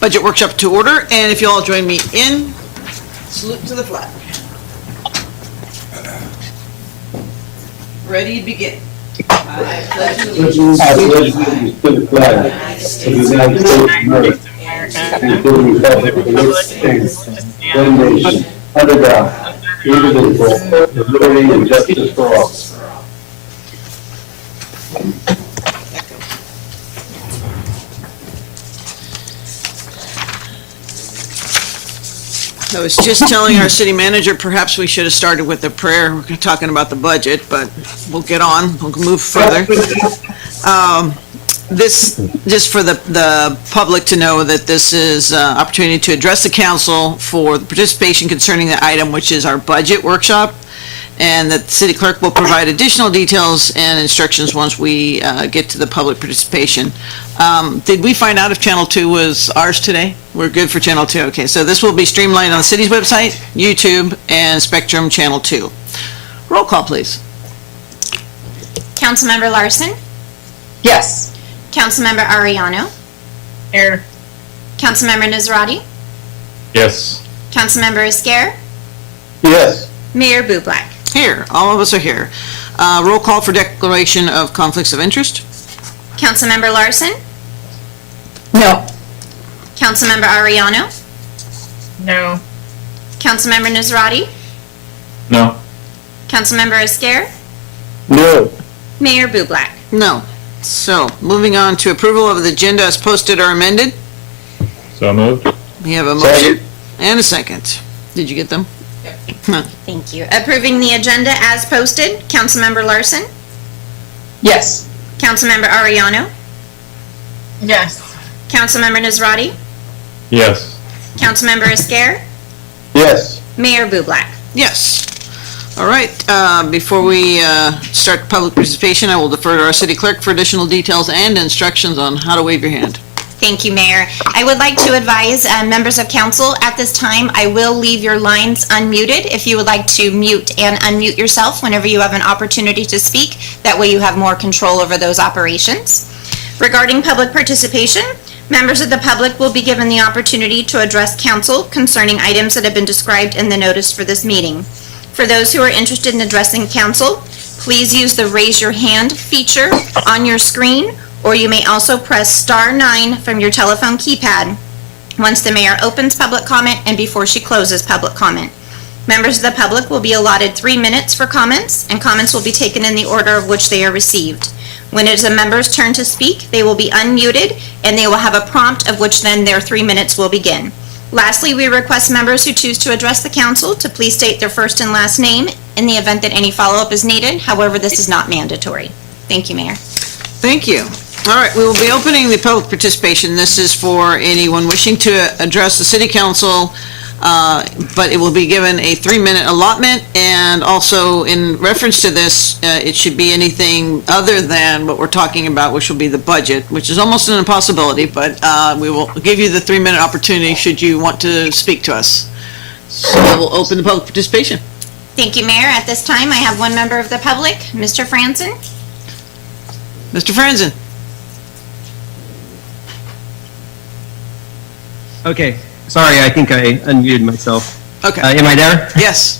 budget workshop to order, and if you all join me in salute to the flag. Ready, begin. I pledge allegiance I pledge allegiance to the flag of the United States of America and to the republic for which it stands, one nation, under God, indivisible, with liberty and justice for all. I was just telling our city manager, perhaps we should have started with a prayer. We're talking about the budget, but we'll get on. We'll move further. This, just for the public to know that this is an opportunity to address the council for the participation concerning the item, which is our budget workshop, and that the city clerk will provide additional details and instructions once we get to the public participation. Did we find out if Channel 2 was ours today? We're good for Channel 2. Okay, so this will be streamlined on the city's website, YouTube, and Spectrum Channel 2. Roll call, please. Councilmember Larson? Yes. Councilmember Ariano? Here. Councilmember Nazrati? Yes. Councilmember Esquer? Yes. Mayor Bublak? Here, all of us are here. Roll call for declaration of conflicts of interest. Councilmember Larson? No. Councilmember Ariano? No. Councilmember Nazrati? No. Councilmember Esquer? No. Mayor Bublak? No. So, moving on to approval of the agenda as posted or amended. So moved. We have a motion Second. and a second. Did you get them? Thank you. Approving the agenda as posted, Councilmember Larson? Yes. Councilmember Ariano? Yes. Councilmember Nazrati? Yes. Councilmember Esquer? Yes. Mayor Bublak? Yes. All right, before we start public participation, I will defer to our city clerk for additional details and instructions on how to wave your hand. Thank you, Mayor. I would like to advise members of council at this time, I will leave your lines unmuted if you would like to mute and unmute yourself whenever you have an opportunity to speak. That way you have more control over those operations. Regarding public participation, members of the public will be given the opportunity to address council concerning items that have been described in the notice for this meeting. For those who are interested in addressing council, please use the raise your hand feature on your screen, or you may also press *9 from your telephone keypad once the mayor opens public comment and before she closes public comment. Members of the public will be allotted 3 minutes for comments, and comments will be taken in the order of which they are received. When it is a member's turn to speak, they will be unmuted, and they will have a prompt of which then their 3 minutes will begin. Lastly, we request members who choose to address the council to please state their first and last name in the event that any follow-up is needed. However, this is not mandatory. Thank you, Mayor. Thank you. All right, we will be opening the public participation. This is for anyone wishing to address the city council, but it will be given a 3-minute allotment, and also in reference to this, it should be anything other than what we're talking about, which will be the budget, which is almost an impossibility, but we will give you the 3-minute opportunity should you want to speak to us. So we'll open the public participation. Thank you, Mayor. At this time, I have one member of the public, Mr. Franzen. Mr. Franzen. Okay, sorry, I think I unmuted myself. Okay. Am I there? Yes.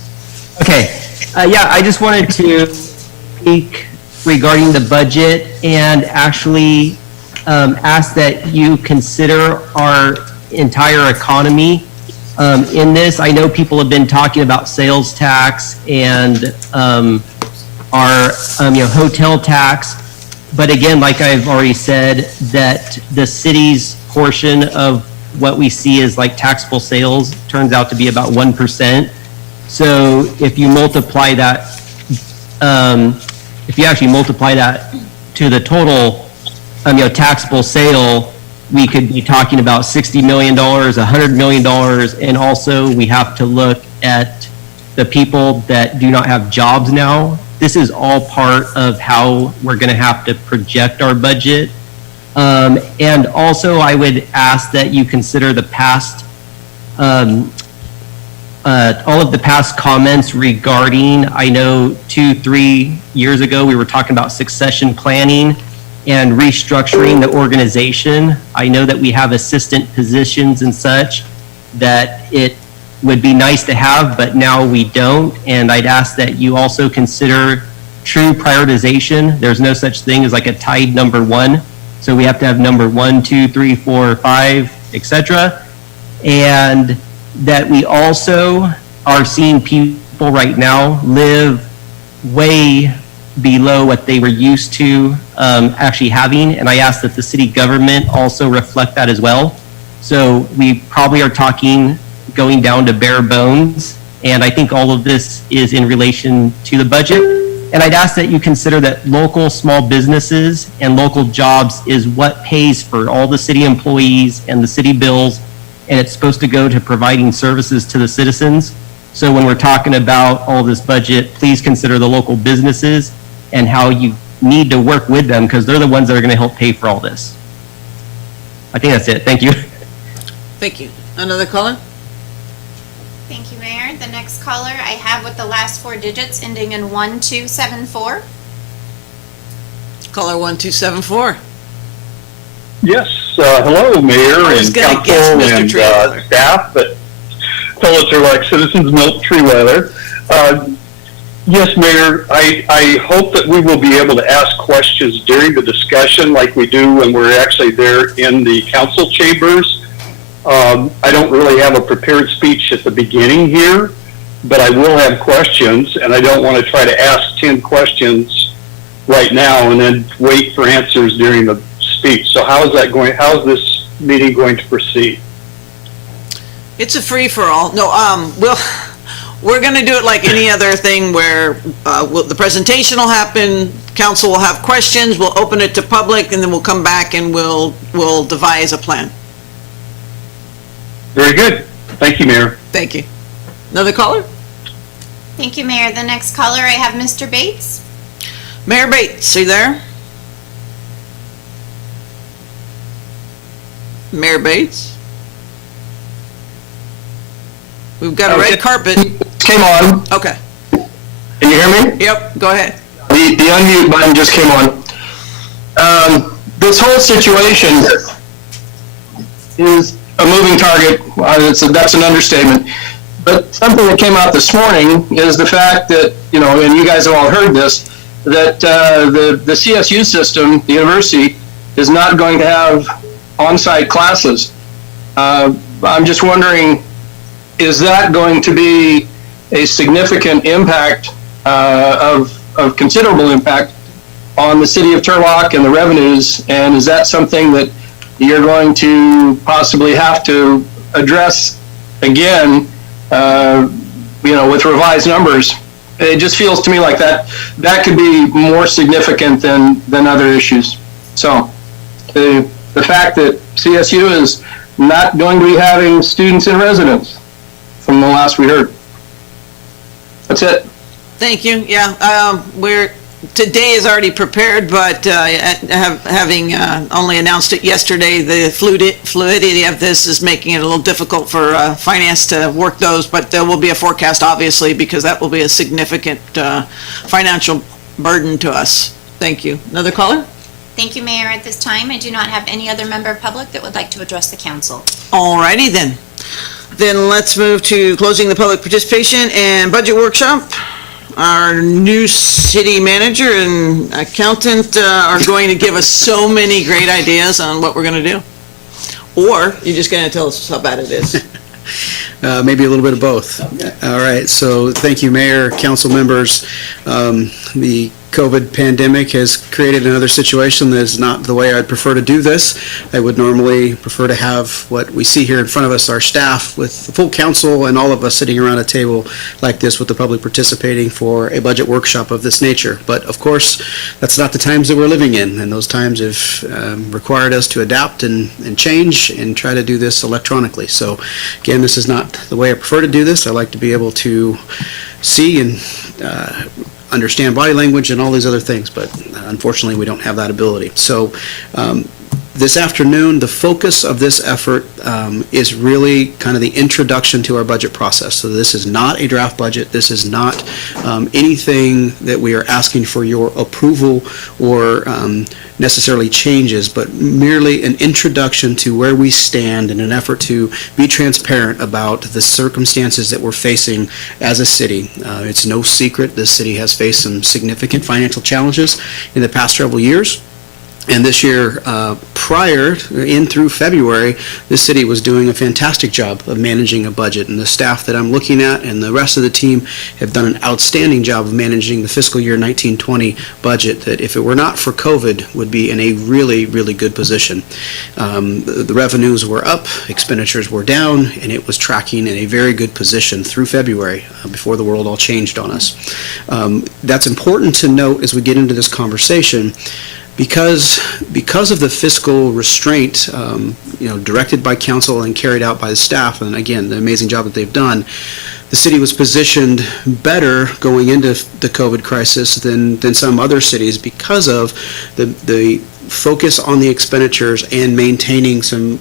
Okay. Yeah, I just wanted to speak regarding the budget and actually ask that you consider our entire economy in this. I know people have been talking about sales tax and our hotel tax, but again, like I've already said, that the city's portion of what we see as like taxable sales turns out to be about 1%. So if you multiply that, if you actually multiply that to the total, taxable sale, we could be talking about $60 million, $100 million, and also we have to look at the people that do not have jobs now. This is all part of how we're going to have to project our budget. And also, I would ask that you consider the past, all of the past comments regarding, I know 2-3 years ago, we were talking about succession planning. and restructuring the organization. I know that we have assistant positions and such that it would be nice to have, but now we don't. And I'd ask that you also consider true prioritization. There's no such thing as like a tied number one. So we have to have number 1, 2, 3, 4, 5, etc. And that we also are seeing people right now live way below what they were used to actually having. And I ask that the city government also reflect that as well. So we probably are talking going down to bare bones. And I think all of this is in relation to the budget. And I'd ask that you consider that local small businesses and local jobs is what pays for all the city employees and the city bills, and it's supposed to go to providing services to the citizens. So when we're talking about all this budget, please consider the local businesses and how you need to work with them, because they're the ones that are going to help pay for all this. I think that's it. Thank you. Thank you. Another caller? Thank you, Mayor. The next caller I have with the last 4 digits ending in 1274. Caller 1274. Yes, hello, Mayor I was and gonna guess council Mr. and Treeweather. staff, but fellow Turlock citizens, Milt Treeweather. Yes, Mayor, I hope that we will be able to ask questions during the discussion like we do when we're actually there in the council chambers. I don't really have a prepared speech at the beginning here, but I will have questions, and I don't want to try to ask 10 questions right now and then wait for answers during the speech. So how is this meeting going to proceed? It's a free-for-all. No, we're going to do it like any other thing where the presentation will happen, council will have questions, we'll open it to public, and then we'll come back and we'll devise a plan. Very good. Thank you, Mayor. Thank you. Another caller? Thank you, Mayor. The next caller I have Mr. Bates. Mayor Bates, are you there? Mayor Bates? We've got a red carpet. Came on. Okay. Can you hear me? Yep, go ahead. The unmute button just came on. This whole situation is a moving target. That's an understatement. But something that came out this morning is the fact that, and you guys have all heard this, that the CSU system, the university, is not going to have on-site classes. I'm just wondering, is that going to be a significant impact of considerable impact on the city of Turlock and the revenues? And is that something that you're going to possibly have to address again, with revised numbers? It just feels to me like that could be more significant than other issues. So the fact that CSU is not going to be having students in residence from the last we heard. That's it. Thank you. Yeah, today is already prepared, but having only announced it yesterday, the fluidity of this is making it a little difficult for finance to work those, but there will be a forecast, obviously, because that will be a significant financial burden to us. Thank you. Another caller? Thank you, Mayor. At this time, I do not have any other member of public that would like to address the council. All righty then. Then let's move to closing the public participation and budget workshop. Our new city manager and accountant are going to give us so many great ideas on what we're going to do. Or you're just going to tell us how bad it is. Maybe a little bit of both. All right, so thank you, Mayor, council members. The COVID pandemic has created another situation that is not the way I'd prefer to do this. I would normally prefer to have what we see here in front of us, our staff with the full council and all of us sitting around a table like this with the public participating for a budget workshop of this nature. But of course, that's not the times that we're living in, and those times have required us to adapt and change and try to do this electronically. So again, this is not the way I prefer to do this. I like to be able to see and understand body language and all these other things, but unfortunately we don't have that ability. So This afternoon, the focus of this effort is really kind of the introduction to our budget process. So this is not a draft budget. This is not anything that we are asking for your approval or necessarily changes, but merely an introduction to where we stand in an effort to be transparent about the circumstances that we're facing as a city. It's no secret this city has faced some significant financial challenges in the past several years. And this year, prior in through February, this city was doing a fantastic job of managing a budget. And the staff that I'm looking at and the rest of the team have done an outstanding job of managing the fiscal year 1920 budget that, if it were not for COVID, would be in a really, really good position. The revenues were up, expenditures were down, and it was tracking in a very good position through February before the world all changed on us. That's important to note as we get into this conversation. Because of the fiscal restraint, directed by council and carried out by the staff, and again, the amazing job that they've done, the city was positioned better going into the COVID crisis than some other cities because of the focus on the expenditures and maintaining some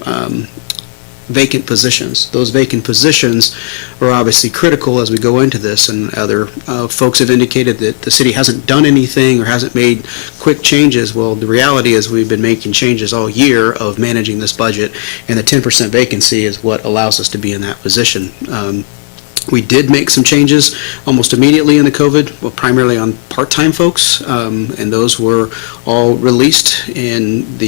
vacant positions. Those vacant positions are obviously critical as we go into this, and other folks have indicated that the city hasn't done anything or hasn't made quick changes. Well, the reality is we've been making changes all year of managing this budget, and the 10% vacancy is what allows us to be in that position. We did make some changes almost immediately in the COVID, well, primarily on part-time folks, and those were all released, and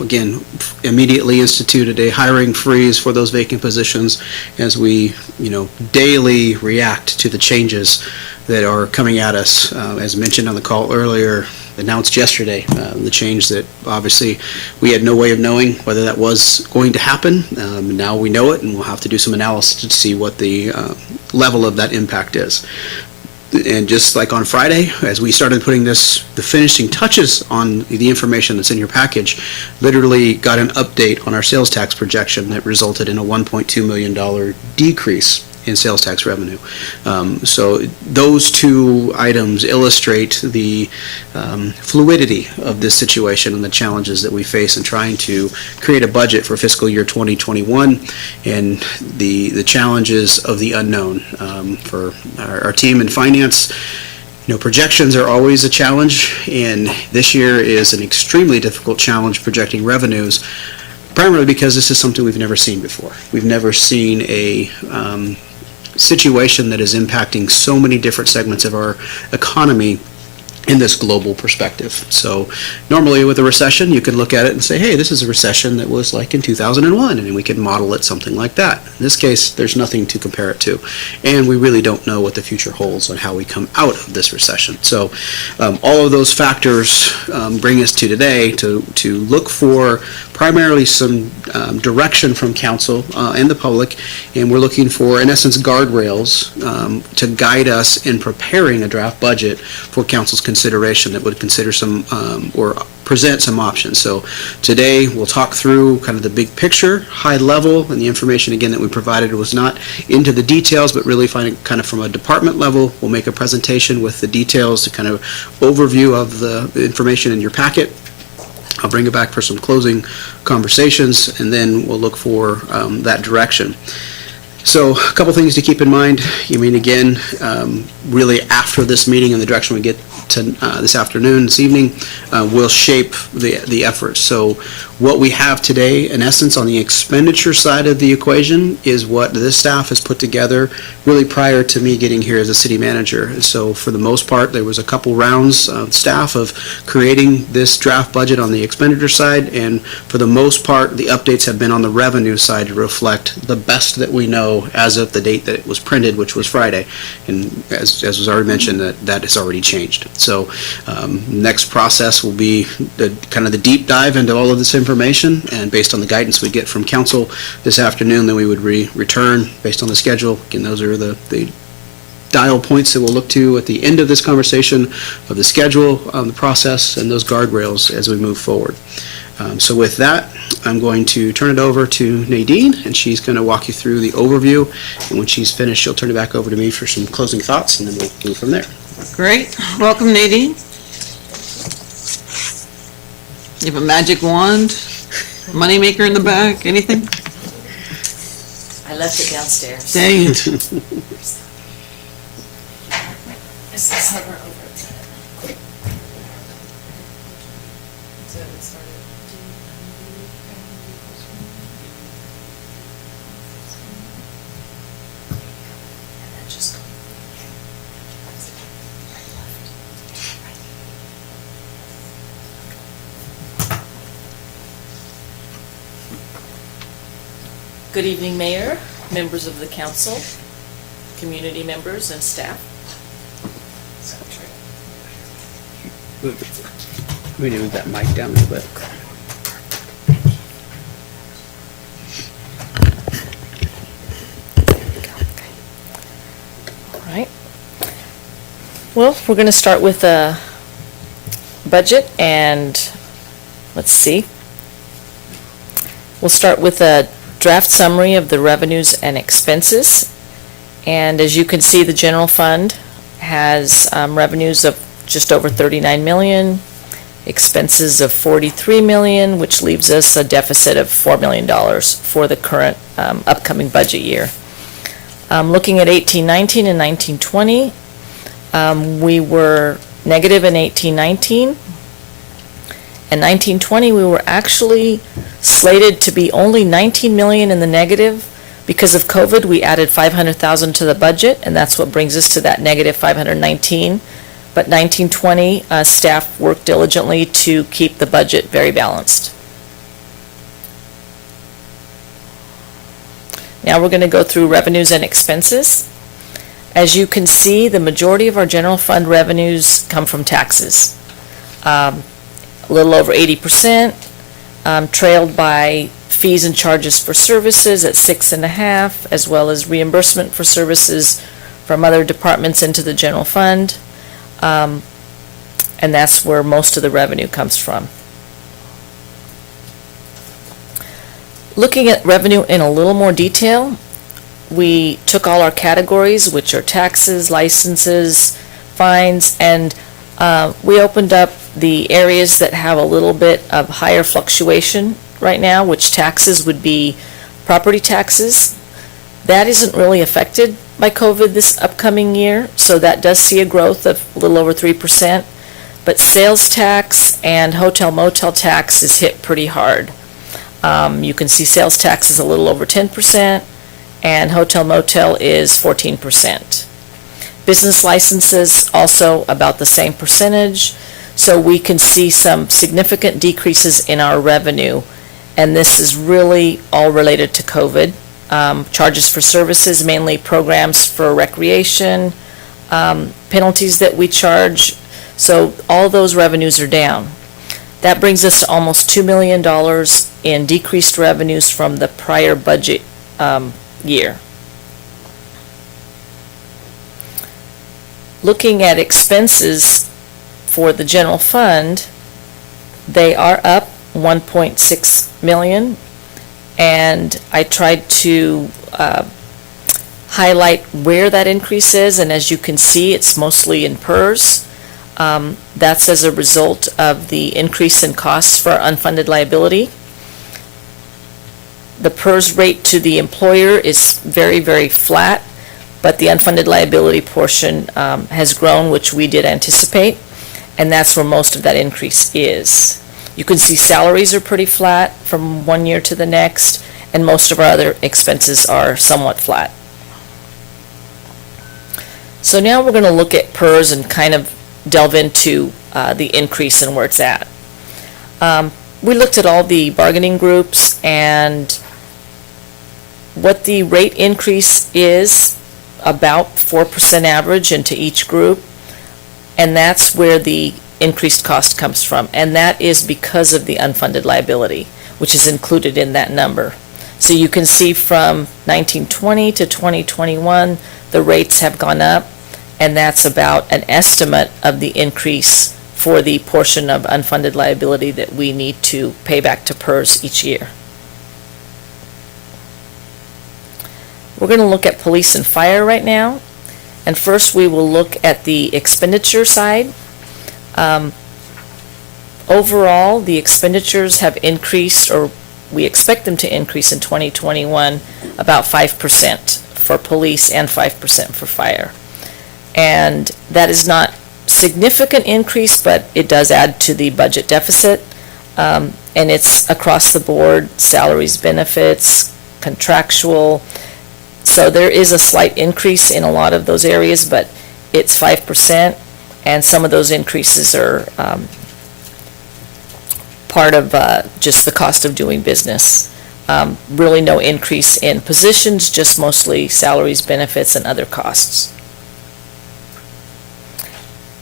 again, immediately instituted a hiring freeze for those vacant positions as we, daily react to the changes that are coming at us. As mentioned on the call earlier, announced yesterday, the change that obviously we had no way of knowing whether that was going to happen. Now we know it, and we'll have to do some analysis to see what the level of that impact is. And just like on Friday, as we started putting the finishing touches on the information that's in your package, literally got an update on our sales tax projection that resulted in a $1.2 million decrease in sales tax revenue. So those two items illustrate the fluidity of this situation and the challenges that we face in trying to create a budget for fiscal year 2021 and the challenges of the unknown. For our team in finance, projections are always a challenge, and this year is an extremely difficult challenge projecting revenues, primarily because this is something we've never seen before. We've never seen a situation that is impacting so many different segments of our economy in this global perspective. So normally with a recession, you can look at it and say, hey, this is a recession that was like in 2001, and we can model it something like that. In this case, there's nothing to compare it to, and we really don't know what the future holds on how we come out of this recession. So all of those factors bring us to today to look for primarily some direction from council and the public, and we're looking for, in essence, guardrails to guide us in preparing a draft budget for council's consideration that would consider some or present some options. So today we'll talk through kind of the big picture, high level, and the information again that we provided was not into the details, but really finding kind of from a department level. We'll make a presentation with the details to kind of overview of the information in your packet. I'll bring it back for some closing conversations, and then we'll look for that direction. So a couple things to keep in mind. Again, really after this meeting and the direction we get to this afternoon, this evening, will shape the effort. So what we have today, in essence, on the expenditure side of the equation is what this staff has put together really prior to me getting here as a city manager. And so for the most part, there was a couple rounds of staff of creating this draft budget on the expenditure side, and for the most part, the updates have been on the revenue side to reflect the best that we know as of the date that it was printed, which was Friday. And as was already mentioned, that has already changed. So next process will be kind of the deep dive into all of this information, and based on the guidance we get from council this afternoon, then we would return based on the schedule. Again, those are the dial points that we'll look to at the end of this conversation of the schedule, the process, and those guardrails as we move forward. So with that, I'm going to turn it over to Nadine, and she's going to walk you through the overview, and when she's finished, she'll turn it back over to me for some closing thoughts, and then we'll move from there. Great. Welcome, Nadine. You have a magic wand? Moneymaker in the back, anything? I left it downstairs. Dang it. Good evening, Mayor, members of the council, community members, and staff. We need to move that mic down a little bit. All right. Well, we're going to start with a budget, and let's see. We'll start with a draft summary of the revenues and expenses. And as you can see, the general fund has revenues of just over 39 million, expenses of 43 million, which leaves us a deficit of $4 million for the current upcoming budget year. Looking at 1819 and 1920, we were negative in 1819. In 1920, we were actually slated to be only 19 million in the negative. Because of COVID, we added 500,000 to the budget, and that's what brings us to that negative 519. But 1920, staff worked diligently to keep the budget very balanced. Now we're going to go through revenues and expenses. As you can see, the majority of our general fund revenues come from taxes. A little over 80%, trailed by fees and charges for services at 6.5%, as well as reimbursement for services from other departments into the general fund. And that's where most of the revenue comes from. Looking at revenue in a little more detail, we took all our categories, which are taxes, licenses, fines, and we opened up the areas that have a little bit of higher fluctuation right now, which taxes would be property taxes. That isn't really affected by COVID this upcoming year, so that does see a growth of a little over 3%. But sales tax and hotel motel tax is hit pretty hard. You can see sales tax is a little over 10%, and hotel motel is 14%. Business licenses also about the same percentage, so we can see some significant decreases in our revenue, and this is really all related to COVID. Charges for services, mainly programs for recreation, penalties that we charge, so all those revenues are down. That brings us to almost $2 million in decreased revenues from the prior budget year. Looking at expenses for the general fund, they are up 1.6 million, and I tried to highlight where that increase is, and as you can see, it's mostly in PERS. That's as a result of the increase in costs for unfunded liability. The PERS rate to the employer is very, very flat, but the unfunded liability portion has grown, which we did anticipate, and that's where most of that increase is. You can see salaries are pretty flat from one year to the next, and most of our other expenses are somewhat flat. So now we're going to look at PERS and kind of delve into the increase and where it's at. We looked at all the bargaining groups and what the rate increase is, about 4% average into each group, and that's where the increased cost comes from, and that is because of the unfunded liability, which is included in that number. So you can see from 1920 to 2021, the rates have gone up, and that's about an estimate of the increase for the portion of unfunded liability that we need to pay back to PERS each year. We're going to look at police and fire right now, and first we will look at the expenditure side. Overall, the expenditures have increased or we expect them to increase in 2021 about 5% for police and 5% for fire. And that is not significant increase, but it does add to the budget deficit. And it's across the board, salaries, benefits, contractual. So there is a slight increase in a lot of those areas, but it's 5%, and some of those increases are part of just the cost of doing business. Really no increase in positions, just mostly salaries, benefits, and other costs.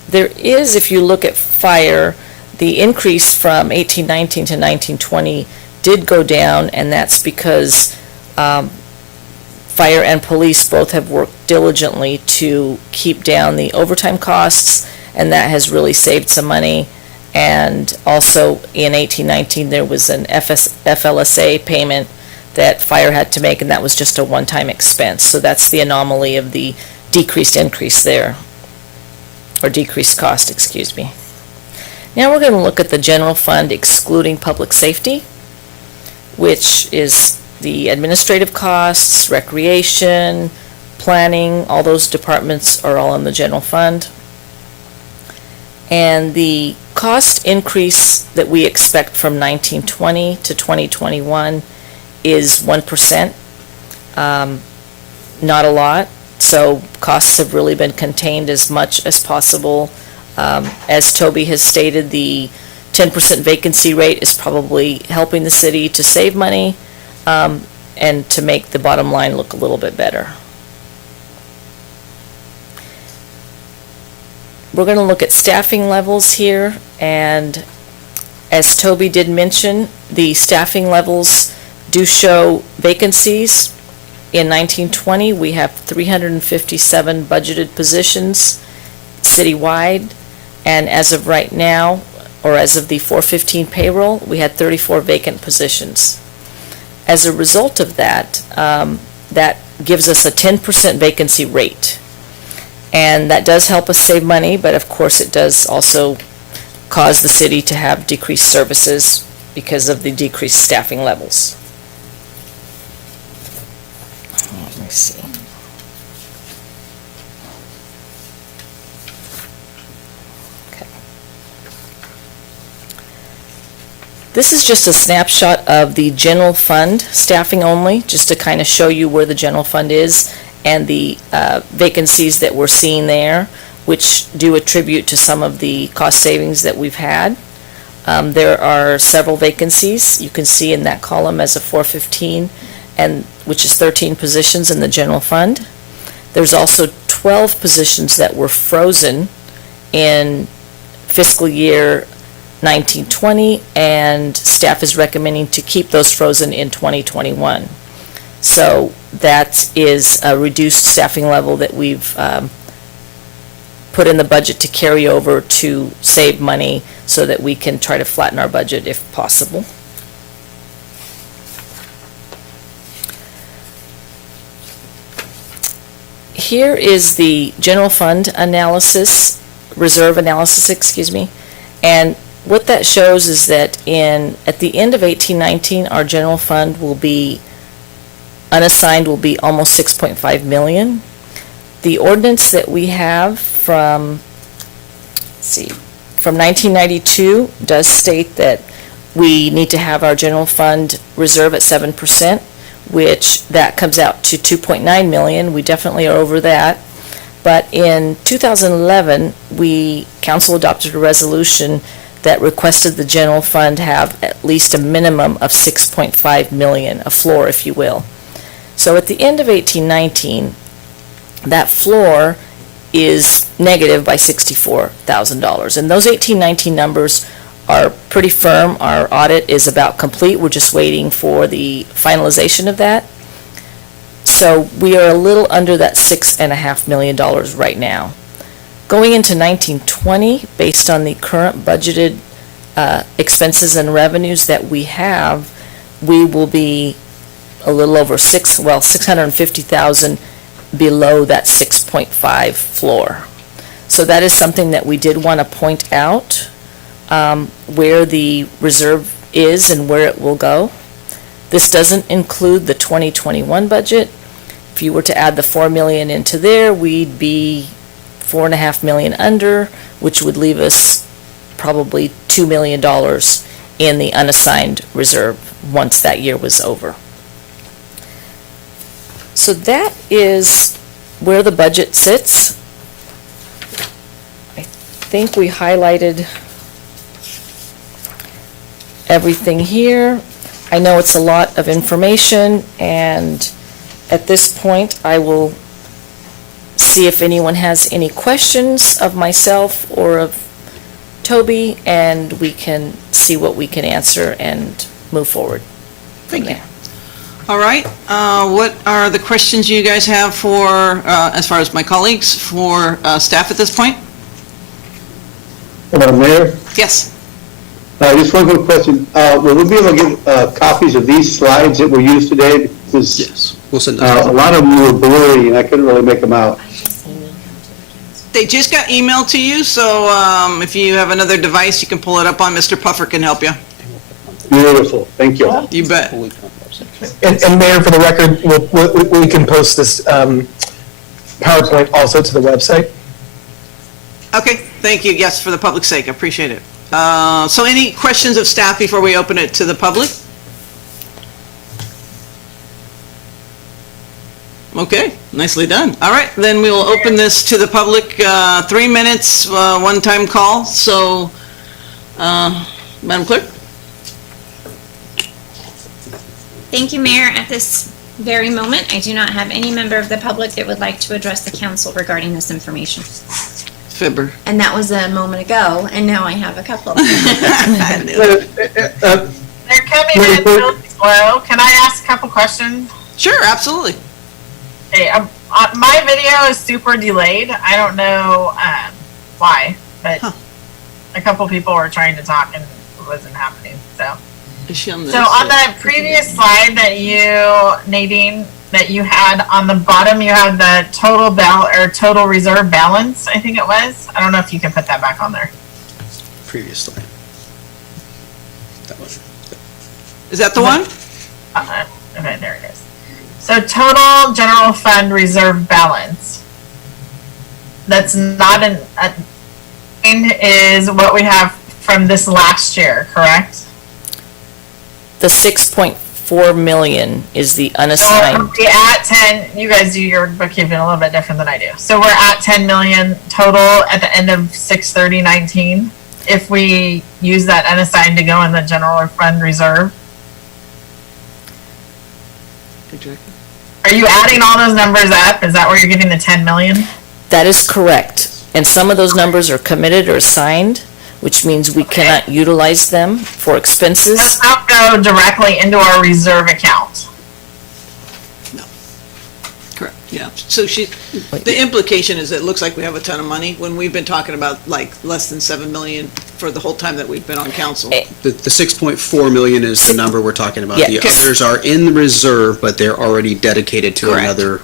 There is, if you look at fire, the increase from 1819 to 1920 did go down, and that's because fire and police both have worked diligently to keep down the overtime costs, and that has really saved some money. And also in 1819, there was an FLSA payment that fire had to make, and that was just a one-time expense. So that's the anomaly of the decreased increase there, or decreased cost, excuse me. Now we're going to look at the general fund excluding public safety, which is the administrative costs, recreation, planning, all those departments are all in the general fund. And the cost increase that we expect from 1920 to 2021 is 1%. Not a lot. So costs have really been contained as much as possible. As Toby has stated, the 10% vacancy rate is probably helping the city to save money and to make the bottom line look a little bit better. We're going to look at staffing levels here, and as Toby did mention, the staffing levels do show vacancies. In 1920, we have 357 budgeted positions citywide, and as of right now, or as of the 4/15 payroll, we had 34 vacant positions. As a result of that, that gives us a 10% vacancy rate. And that does help us save money, but of course it does also cause the city to have decreased services because of the decreased staffing levels. Let me see. Okay. This is just a snapshot of the general fund, staffing only, just to kind of show you where the general fund is and the vacancies that we're seeing there, which do attribute to some of the cost savings that we've had. There are several vacancies you can see in that column as of 4/15, and which is 13 positions in the general fund. There's also 12 positions that were frozen in fiscal year 1920, and staff is recommending to keep those frozen in 2021. So that is a reduced staffing level that we've put in the budget to carry over to save money so that we can try to flatten our budget if possible. Here is the general fund analysis, reserve analysis, excuse me, and what that shows is that at the end of 1819, our general fund will be unassigned will be almost 6.5 million. The ordinance that we have from 1992 does state that we need to have our general fund reserve at 7%, which that comes out to 2.9 million. We definitely are over that. But in 2011, council adopted a resolution that requested the general fund have at least a minimum of 6.5 million, a floor, if you will. So at the end of 1819, that floor is negative by $64,000. And those 1819 numbers are pretty firm. Our audit is about complete. We're just waiting for the finalization of that. So we are a little under that $6.5 million right now. Going into 1920, based on the current budgeted expenses and revenues that we have, we will be a little over 650,000 below that 6.5 floor. So that is something that we did want to point out, where the reserve is and where it will go. This doesn't include the 2021 budget. If you were to add the 4 million into there, we'd be 4.5 million under, which would leave us probably $2 million in the unassigned reserve once that year was over. So that is where the budget sits. I think we highlighted everything here. I know it's a lot of information, and at this point, I will see if anyone has any questions of myself or of Toby, and we can see what we can answer and move forward. Thank you. All right, what are the questions you guys have for, as far as my colleagues, for staff at this point? Mayor, Yes. just one quick question. Will we be able to get copies of these slides that were used today? Because Yes, we'll send those. a lot of them were blurry and I couldn't really make them out. They just got emailed to you, so if you have another device, you can pull it up on. Mr. Puffer can help you. Beautiful, thank you. You bet. And Mayor, for the record, we can post this PowerPoint also to the website. Okay, thank you. Yes, for the public's sake, I appreciate it. So any questions of staff before we open it to the public? Okay, nicely done. All right, then we will open this to the public, 3 minutes, one-time call. So, Madam Clerk? Thank you, Mayor. At this very moment, I do not have any member of the public that would like to address the council regarding this information. Fibber. And that was a moment ago, and now I have a couple. They're coming in really slow. Can I ask a couple questions? Sure, absolutely. Hey, my video is super delayed. I don't know why, but a couple people were trying to talk and it wasn't happening. So on the previous slide that you, Nadine, that you had on the bottom, you had the total reserve balance. I think it was. I don't know if you can put that back on there. Previous slide. That one. Is that the one? Okay, there it is. So total general fund reserve balance. That's not is what we have from this last year, correct? The 6.4 million is the unassigned. So we're at 10, you guys do your bookkeeping a little bit different than I do. So we're at 10 million total at the end of 6/30/19. If we use that unassigned to go in the general fund reserve. Are you adding all those numbers up? Is that where you're getting the 10 million? That is correct. And some of those numbers are committed or signed, which means we cannot utilize them for expenses. Does not go directly into our reserve account. Correct, yeah. So the implication is it looks like we have a ton of money when we've been talking about like less than 7 million for the whole time that we've been on council. The 6.4 million is the number we're talking about. Yeah, The others are in the reserve, but they're already dedicated to Correct. another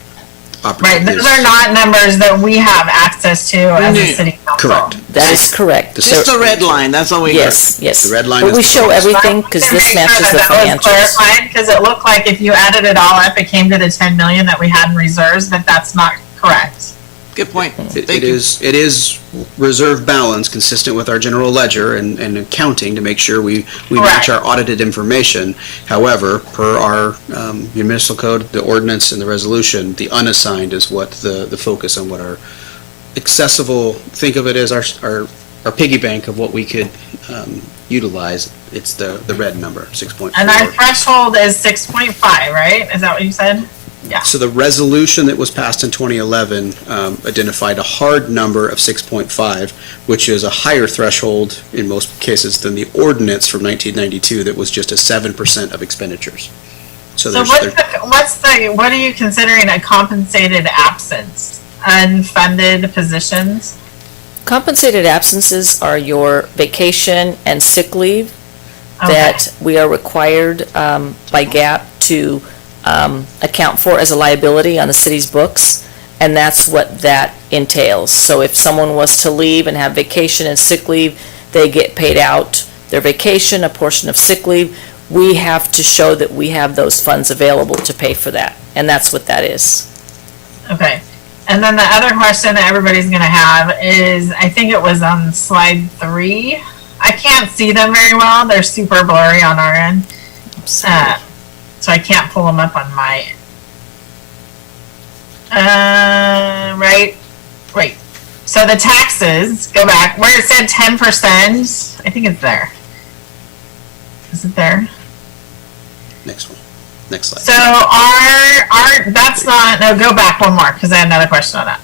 Right, opportunity. those are not numbers that we have access to as a city council. Correct. That is correct. Just the red line, that's all we got. Yes, yes. The red line But is we the show bonus. everything because this matches the That was financials. clarified, because it looked like if you added it all up, it came to the 10 million that we had in reserves, but that's not correct. Good point. It Thank you. is reserve balance consistent with our general ledger and accounting to make sure we match Correct. our audited information. However, per our municipal code, the ordinance and the resolution, the unassigned is what the focus on what our accessible, think of it as our piggy bank of what we could utilize. It's the red number, 6.4. And our threshold is 6.5, right? Is that what you said? Yeah. So the resolution that was passed in 2011 identified a hard number of 6.5, which is a higher threshold in most cases than the ordinance from 1992 that was just a 7% of expenditures. So So what are you considering a compensated absence? Unfunded positions? Compensated absences are your vacation and sick leave that we are required by GAAP to account for as a liability on the city's books, and that's what that entails. So if someone was to leave and have vacation and sick leave, they get paid out their vacation, a portion of sick leave. we have to show that we have those funds available to pay for that, and that's what that is. Okay. And then the other question that everybody's gonna have is, I think it was on slide 3. I can't see them very well. They're super blurry on our end. So I can't pull them up on my right. So the taxes, go back where it said 10%. I think it's there. Is it there? Next one. Next slide. So our that's not, no, go back one more because I had another question on that.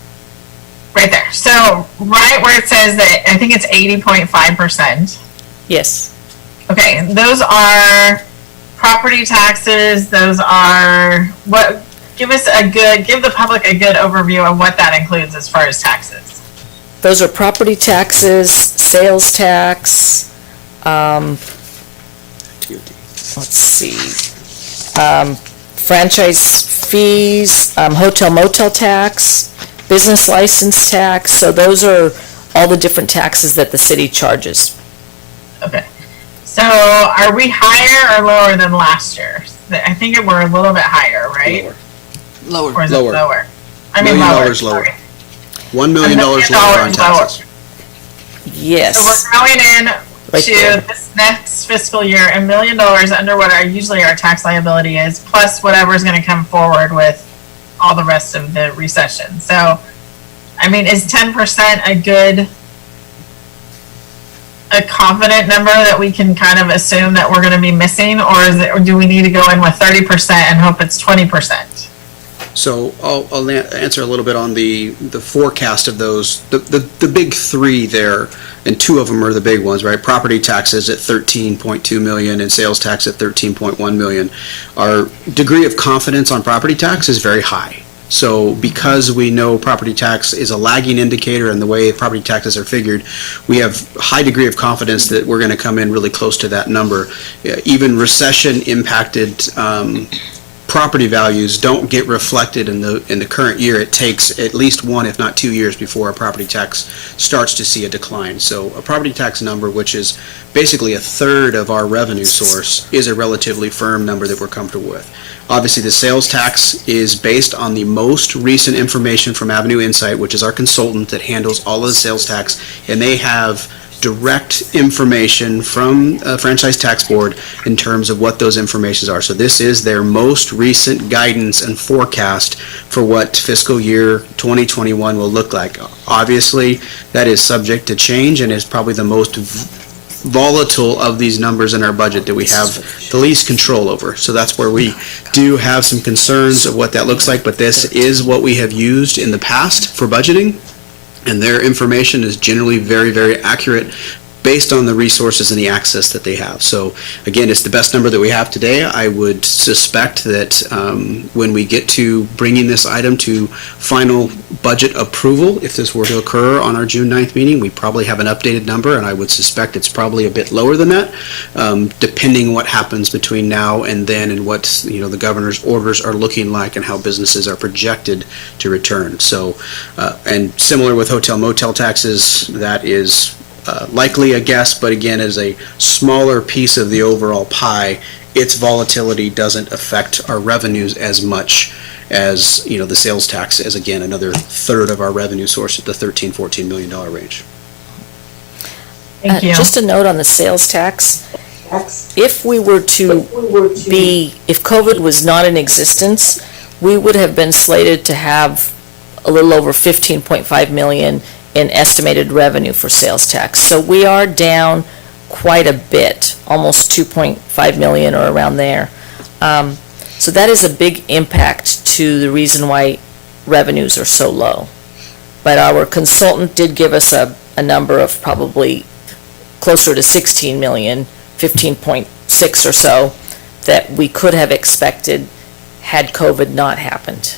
Right there. So right where it says that, I think it's 80.5%. Yes. Okay, those are property taxes. Those are what? Give the public a good overview of what that includes as far as taxes. Those are property taxes, sales tax, let's see, franchise fees, hotel motel tax, business license tax. So those are all the different taxes that the city charges. Okay. So are we higher or lower than last year? I think we're a little bit higher, right? Lower. Or is it Lower. lower? I mean, $1 million lower. lower. Sorry. $1 million lower on taxes. Yes. So we're going in Right to there. this next fiscal year, $1 million under what usually our tax liability is, plus whatever's going to come forward with all the rest of the recession. So, I mean, is 10% a confident number that we can kind of assume that we're going to be missing, or do we need to go in with 30% and hope it's 20%? So I'll answer a little bit on the forecast of those. The big three there, and two of them are the big ones, right? Property taxes at 13.2 million and sales tax at 13.1 million. Our degree of confidence on property tax is very high. So because we know property tax is a lagging indicator and the way property taxes are figured, we have a high degree of confidence that we're going to come in really close to that number. Even recession impacted property values don't get reflected in the current year. It takes at least 1, if not 2 years before a property tax starts to see a decline. So a property tax number, which is basically a third of our revenue source, is a relatively firm number that we're comfortable with. Obviously, the sales tax is based on the most recent information from Avenue Insight, which is our consultant that handles all of the sales tax, and they have direct information from Franchise Tax Board in terms of what those informations are. So this is their most recent guidance and forecast for what fiscal year 2021 will look like. Obviously, that is subject to change and is probably the most volatile of these numbers in our budget that we have the least control over. So that's where we do have some concerns of what that looks like, but this is what we have used in the past for budgeting. And their information is generally very, very accurate based on the resources and the access that they have. So again, it's the best number that we have today. I would suspect that when we get to bringing this item to final budget approval, if this were to occur on our June 9th meeting, we probably have an updated number, and I would suspect it's probably a bit lower than that, depending what happens between now and then and what the governor's orders are looking like and how businesses are projected to return. So, and similar with hotel motel taxes, that is likely a guess, but again, as a smaller piece of the overall pie, its volatility doesn't affect our revenues as much as, the sales tax is, again, another third of our revenue source at the $13-14 million range. Thank you. Just a note on the sales tax. If we were to if COVID was not in existence, we would have been slated to have a little over 15.5 million in estimated revenue for sales tax. So we are down quite a bit, almost 2.5 million or around there. So that is a big impact to the reason why revenues are so low. But our consultant did give us a number of probably closer to 16 million, 15.6 or so, that we could have expected had COVID not happened.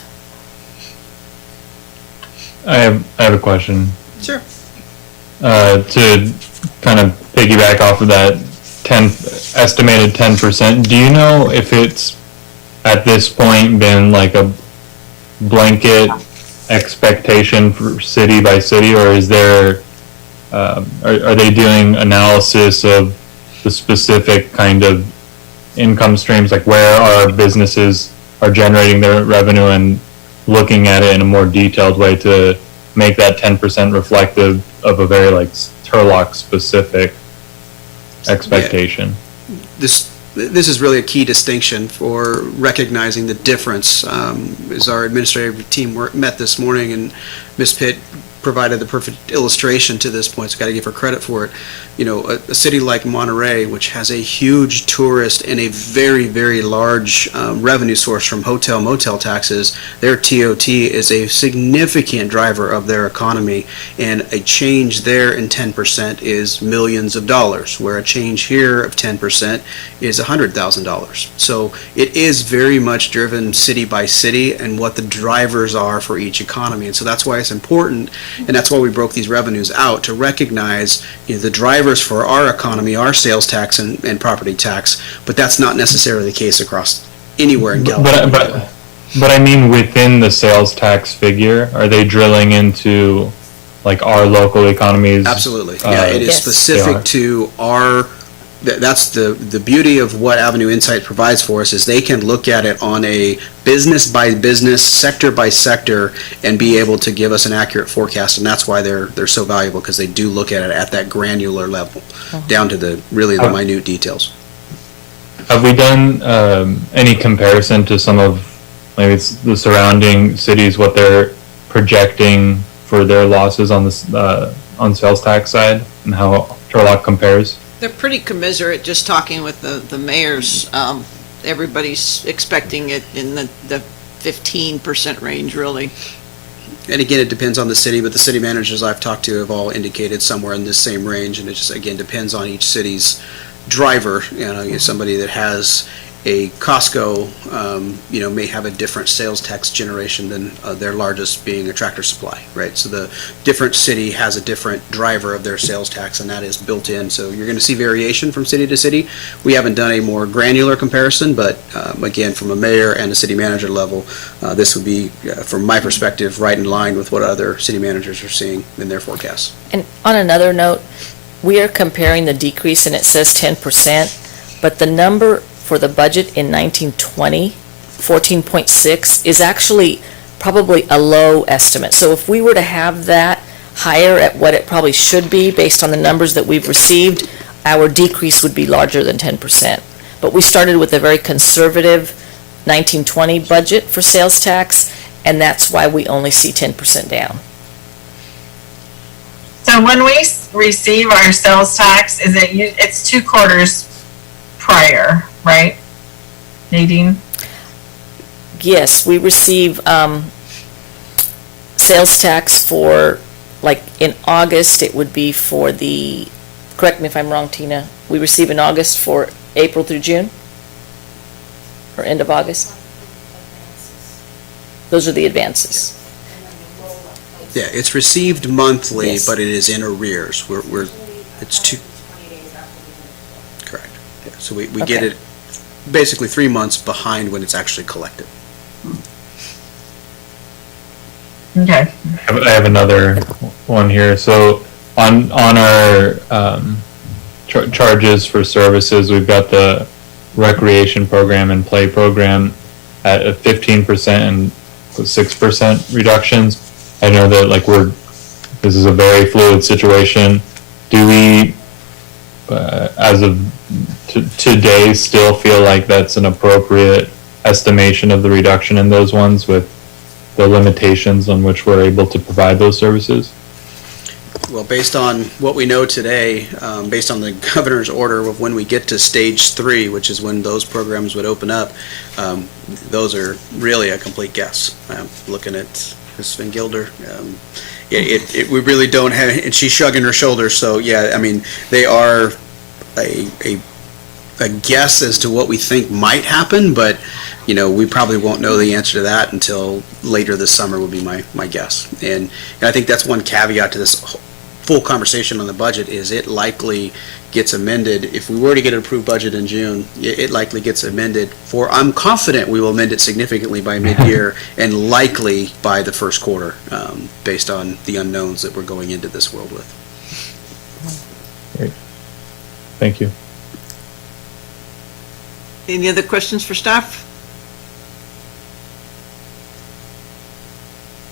I have a question. Sure. To kind of piggyback off of that estimated 10%, do you know if it's at this point been like a blanket expectation for city by city, or is there, are they doing analysis of the specific kind of income streams, like where our businesses are generating their revenue and looking at it in a more detailed way to make that 10% reflective of a very like Turlock specific expectation. This is really a key distinction for recognizing the difference. As our administrative team met this morning, and Ms. Pitt provided the perfect illustration to this point, so got to give her credit for it. You know, a city like Monterey, which has a huge tourist and a very, very large revenue source from hotel motel taxes, their TOT is a significant driver of their economy, and a change there in 10% is millions of dollars, where a change here of 10% is $100,000. So it is very much driven city by city and what the drivers are for each economy. And so that's why it's important, and that's why we broke these revenues out, to recognize, you know, the drivers for our economy are sales tax and property tax, but that's not necessarily the case across anywhere in California. But I mean, within the sales tax figure, are they drilling into like our local economies? Absolutely. Yeah, it is Yes. specific to our, that's the beauty of what Avenue Insight provides for us, is they can look at it on a business by business, sector by sector, and be able to give us an accurate forecast. And that's why they're so valuable, because they do look at it at that granular level, down to the minute details. Have we done any comparison to some of maybe it's the surrounding cities, what they're projecting for their losses on this on sales tax side, and how Turlock compares? They're pretty commiserate, just talking with the mayors. Everybody's expecting it in the 15% range, really. And again, it depends on the city, but the city managers I've talked to have all indicated somewhere in this same range, and it just, again, depends on each city's driver. You know, somebody that has a Costco, may have a different sales tax generation than their largest being a Tractor Supply, right? So the different city has a different driver of their sales tax, and that is built in. So you're going to see variation from city to city. We haven't done a more granular comparison, but again, from a mayor and a city manager level, this would be, from my perspective, right in line with what other city managers are seeing in their forecasts. And on another note, we are comparing the decrease, and it says 10%, but the number for the budget in 1920, 14.6, is actually probably a low estimate. So if we were to have that higher at what it probably should be based on the numbers that we've received, our decrease would be larger than 10%. But we started with a very conservative 1920 budget for sales tax, and that's why we only see 10% down. So when we receive our sales tax, it's 2 quarters prior, right? Nadine? Yes, we receive sales tax for, like, in August, it would be for the, correct me if I'm wrong, Tina, we receive in August for April through June? Or end of August? Those are the advances. Yeah, it's received monthly, Yes. but it is in arrears. It's two. Correct. Yeah, so we get Okay. it basically 3 months behind when it's actually collected. Okay. I have another one here. So on our charges for services, we've got the recreation program and play program at a 15% and 6% reductions. I know that this is a very fluid situation. Do we, as of today, still feel like that's an appropriate estimation of the reduction in those ones with the limitations on which we're able to provide those services? Well, based on what we know today, based on the governor's order of when we get to stage 3, which is when those programs would open up, those are really a complete guess. Looking at Ms. Van Gilder, we really don't have, and she's shrugging her shoulders, so yeah, I mean, they are a guess as to what we think might happen, but we probably won't know the answer to that until later this summer would be my guess. And I think that's one caveat to this full conversation on the budget, is it likely gets amended. If we were to get an approved budget in June, it likely gets amended I'm confident we will amend it significantly by mid-year and likely by the first quarter, based on the unknowns that we're going into this world with. Great. Thank you. Any other questions for staff?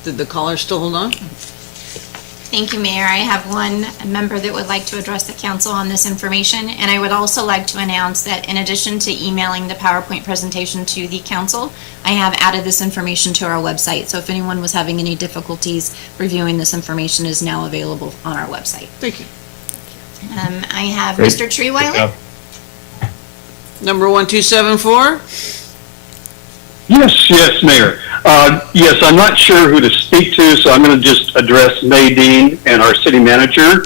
Did the caller still hold on? Thank you, Mayor. I have one member that would like to address the council on this information, and I would also like to announce that in addition to emailing the PowerPoint presentation to the council, I have added this information to our website. So if anyone was having any difficulties reviewing this information, is now available on our website. Thank you. I have Great. Mr. Good Treeweiler. job. Number 1274? Yes, Mayor. Yes, I'm not sure who to speak to, so I'm going to just address Nadine and our city manager.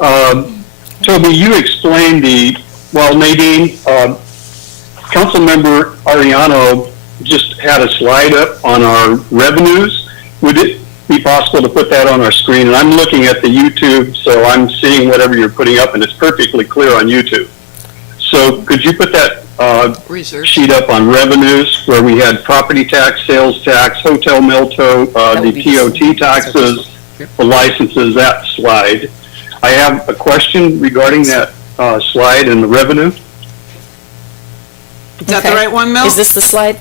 Toby, you explained Nadine, Councilmember Ariano just had a slide up on our revenues. Would it be possible to put that on our screen? And I'm looking at the YouTube, so I'm seeing whatever you're putting up, and it's perfectly clear on YouTube. So could you put that Research. sheet up on revenues where we had property tax, sales tax, hotel milto, That would the be the POT taxes, the licenses, that slide. I have a question regarding that slide and the revenue. Is that the Okay. right one, Mel? Is this the slide?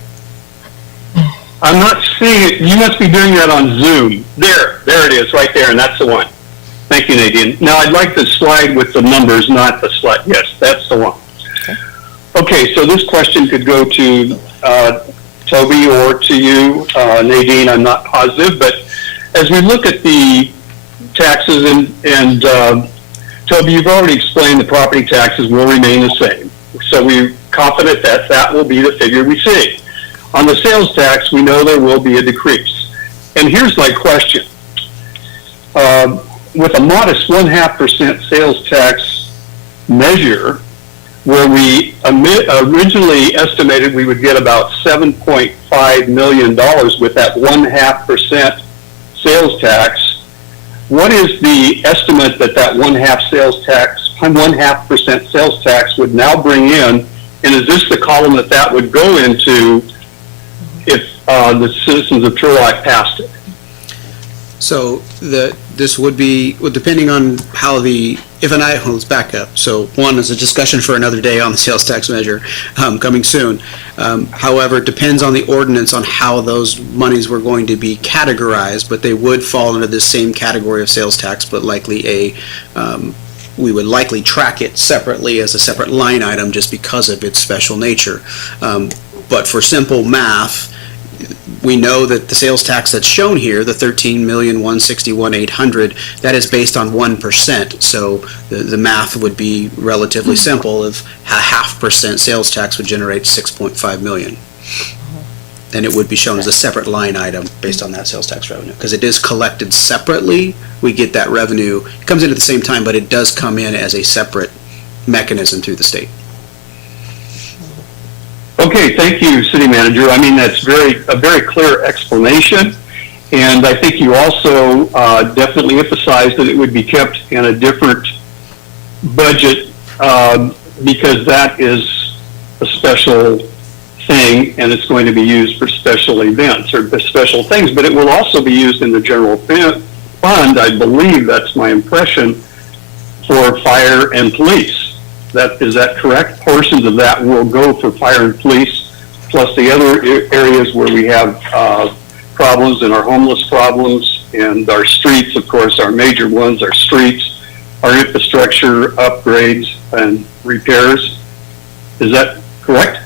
I'm not seeing it. You must be doing that on Zoom. There it is, right there, and that's the one. Thank you, Nadine. Now, I'd like the slide with the numbers, not the slide. Yes, that's the one. Okay, so this question could go to Toby or to you, Nadine, I'm not positive, but as we look at the taxes and Toby, you've already explained the property taxes will remain the same. So we're confident that that will be the figure we see. On the sales tax, we know there will be a decrease. And here's my question. With a modest 0.5% sales tax measure, where we originally estimated we would get about $7.5 million with that 0.5% sales tax, what is the estimate that 1.5% sales tax would now bring in? And is this the column that would go into if the citizens of Turlock passed it? So this would be, well, depending on how let's back up. So one is a discussion for another day on the sales tax measure coming soon. However, it depends on the ordinance on how those monies were going to be categorized, but they would fall under the same category of sales tax, but likely we would likely track it separately as a separate line item just because of its special nature. But for simple math, we know that the sales tax that's shown here, the $13,161,800, that is based on 1%. So the math would be relatively simple. If a 0.5% sales tax would generate $6.5 million. Then it would be shown as a separate line item based on that sales tax revenue. Because it is collected separately, we get that revenue. It comes in at the same time, but it does come in as a separate mechanism through the state. Okay, thank you, City Manager. I mean, that's a very clear explanation. And I think you also definitely emphasized that it would be kept in a different budget because that is a special thing and it's going to be used for special events or special things, but it will also be used in the general fund. I believe that's my impression for fire and police. Is that correct? Portions of that will go for fire and police, plus the other areas where we have problems and our homeless problems and our streets, of course, our major ones, our streets, our infrastructure upgrades and repairs. Is that correct?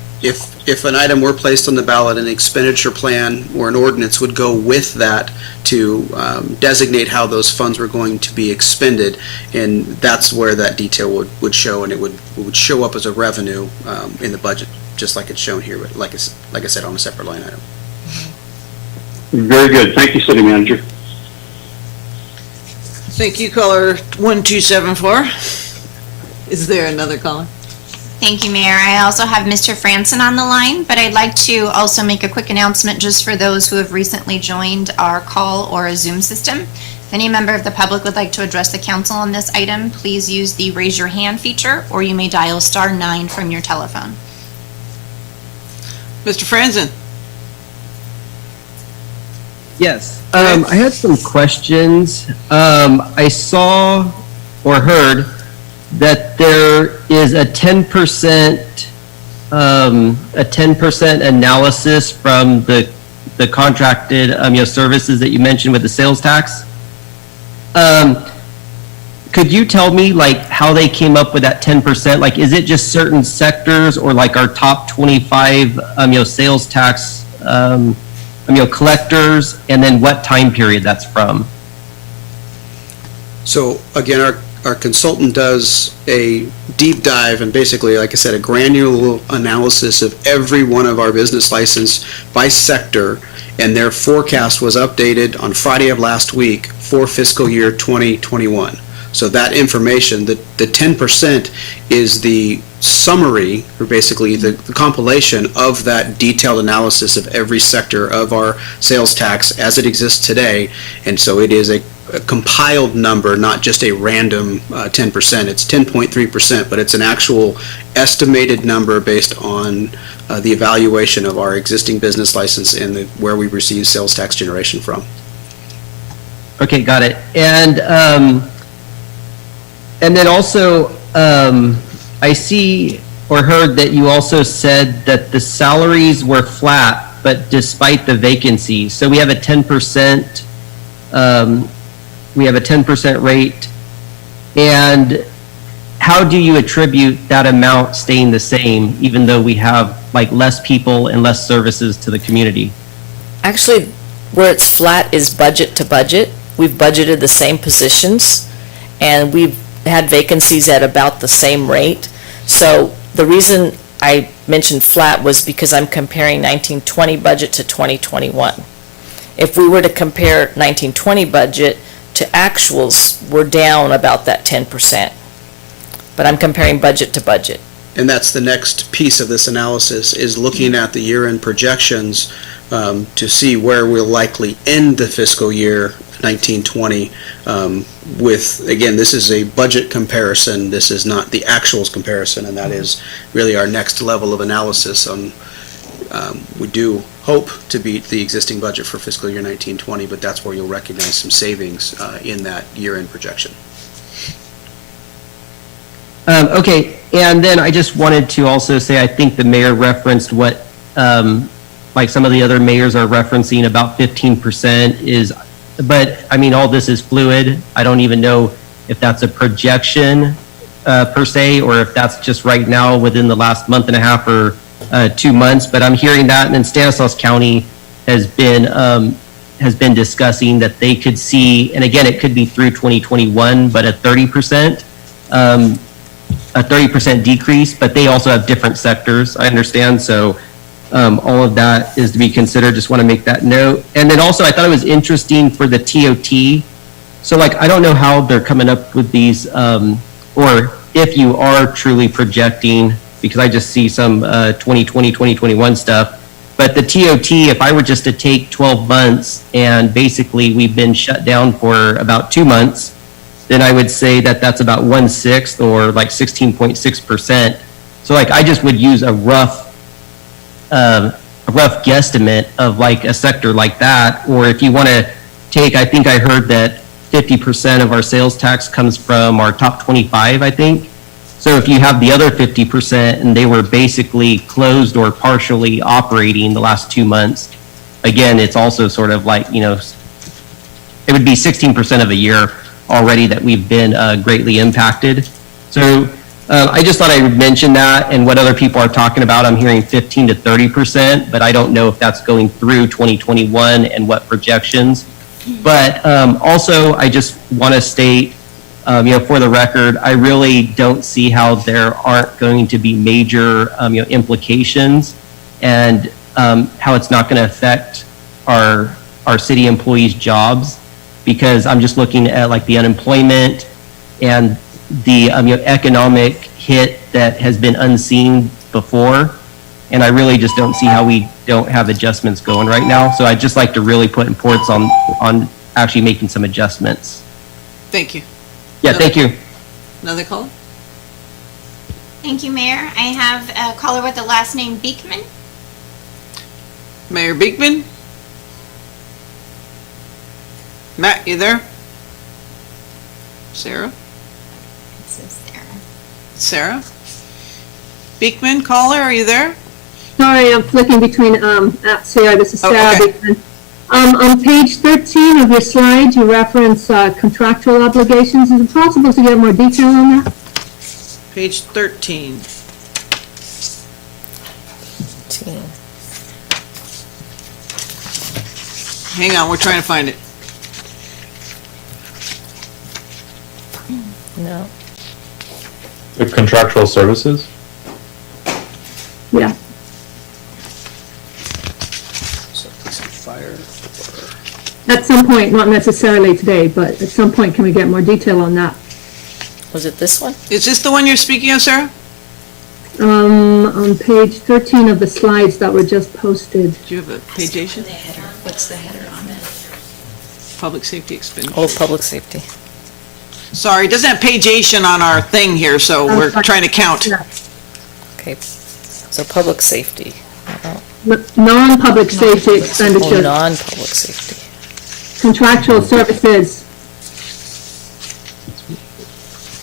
If an item were placed on the ballot, an expenditure plan or an ordinance would go with that to designate how those funds were going to be expended, and that's where that detail would show, and it would show up as a revenue in the budget, just like it's shown here, but like I said, on a separate line item. Very good. Thank you, City Manager. Thank you, caller 1274. Is there another caller? Thank you, Mayor. I also have Mr. Franson on the line, but I'd like to also make a quick announcement just for those who have recently joined our call or a Zoom system. If any member of the public would like to address the council on this item, please use the raise your hand feature, or you may dial *9 from your telephone. Mr. Franzen? Yes, I had some questions. I saw or heard that there is a 10% a 10% analysis from the contracted, services that you mentioned with the sales tax. Could you tell me like how they came up with that 10%? Like, is it just certain sectors or like our top 25, sales tax, collectors, and then what time period that's from? So again, our consultant does a deep dive and basically, like I said, a granular analysis of every one of our business license by sector, and their forecast was updated on Friday of last week for fiscal year 2021. So that information, the 10% is the summary, or basically the compilation of that detailed analysis of every sector of our sales tax as it exists today. And so it is a compiled number, not just a random 10%. It's 10.3%, but it's an actual estimated number based on the evaluation of our existing business license and where we receive sales tax generation from. Okay, got it. And then also, I see or heard that you also said that the salaries were flat, but despite the vacancies. So we have a 10%, rate. And how do you attribute that amount staying the same, even though we have like less people and less services to the community? Actually, where it's flat is budget to budget. We've budgeted the same positions, and we've had vacancies at about the same rate. So the reason I mentioned flat was because I'm comparing 1920 budget to 2021. If we were to compare 1920 budget to actuals, we're down about that 10%. But I'm comparing budget to budget. And that's the next piece of this analysis, is looking at the year-end projections to see where we'll likely end the fiscal year 1920 with, again, this is a budget comparison, this is not the actuals comparison, and that is really our next level of analysis on, we do hope to beat the existing budget for fiscal year 1920, but that's where you'll recognize some savings in that year-end projection. Okay, and then I just wanted to also say, I think the mayor referenced what, like some of the other mayors are referencing, about 15% is, but I mean, all this is fluid. I don't even know if that's a projection per se, or if that's just right now within the last month and a half or 2 months, but I'm hearing that. And then Stanislaus County has been discussing that they could see, and again, it could be through 2021, but a 30%. A 30% decrease, but they also have different sectors, I understand. So all of that is to be considered. Just want to make that note. And then also, I thought it was interesting for the TOT. So like, I don't know how they're coming up with these, or if you are truly projecting, because I just see some 2020, 2021 stuff. But the TOT, if I were just to take 12 months and basically we've been shut down for about 2 months, then I would say that that's about 1/6 or like 16.6%. So like, I just would use a rough guesstimate of like a sector like that. Or if you want to take, I think I heard that 50% of our sales tax comes from our top 25, I think. So if you have the other 50% and they were basically closed or partially operating the last 2 months, again, it's also sort of like, you know, it would be 16% of a year already that we've been greatly impacted. So I just thought I would mention that, and what other people are talking about. I'm hearing 15 to 30%, but I don't know if that's going through 2021 and what projections. But also, I just want to state, you know, for the record, I really don't see how there aren't going to be major, you know, implications, and how it's not going to affect our city employees' jobs. Because I'm just looking at like the unemployment and the you know, economic hit that has been unseen before, and I really just don't see how we don't have adjustments going right now. So I'd just like to really put importance on actually making some adjustments. Thank you. Yeah, thank you. Another caller? Thank you, Mayor. I have a caller with the last name Beekman. Mayor Beekman? Matt, you there? Sarah? This is Sarah. Sarah? Beekman, caller, are you there? Sorry, I'm flicking between apps here. This is Sarah okay. Beekman. On page 13 of your slide, you reference contractual obligations. Is it possible to get more detail on that? Page 13. Hang on, we're trying to find it. No. The contractual services? Yeah. At some point, not necessarily today, but at some point, can we get more detail on that? Was it this one? Is this the one you're speaking of, Sarah? On page 13 of the slides that were just posted. Do you have a pageation? What's the header on that? Public safety expenditure. Oh, public safety. Sorry, it doesn't have pageation on our thing here, so we're trying to count. Okay, so public safety. Non-public safety Oh, expenditures, non-public safety. contractual services.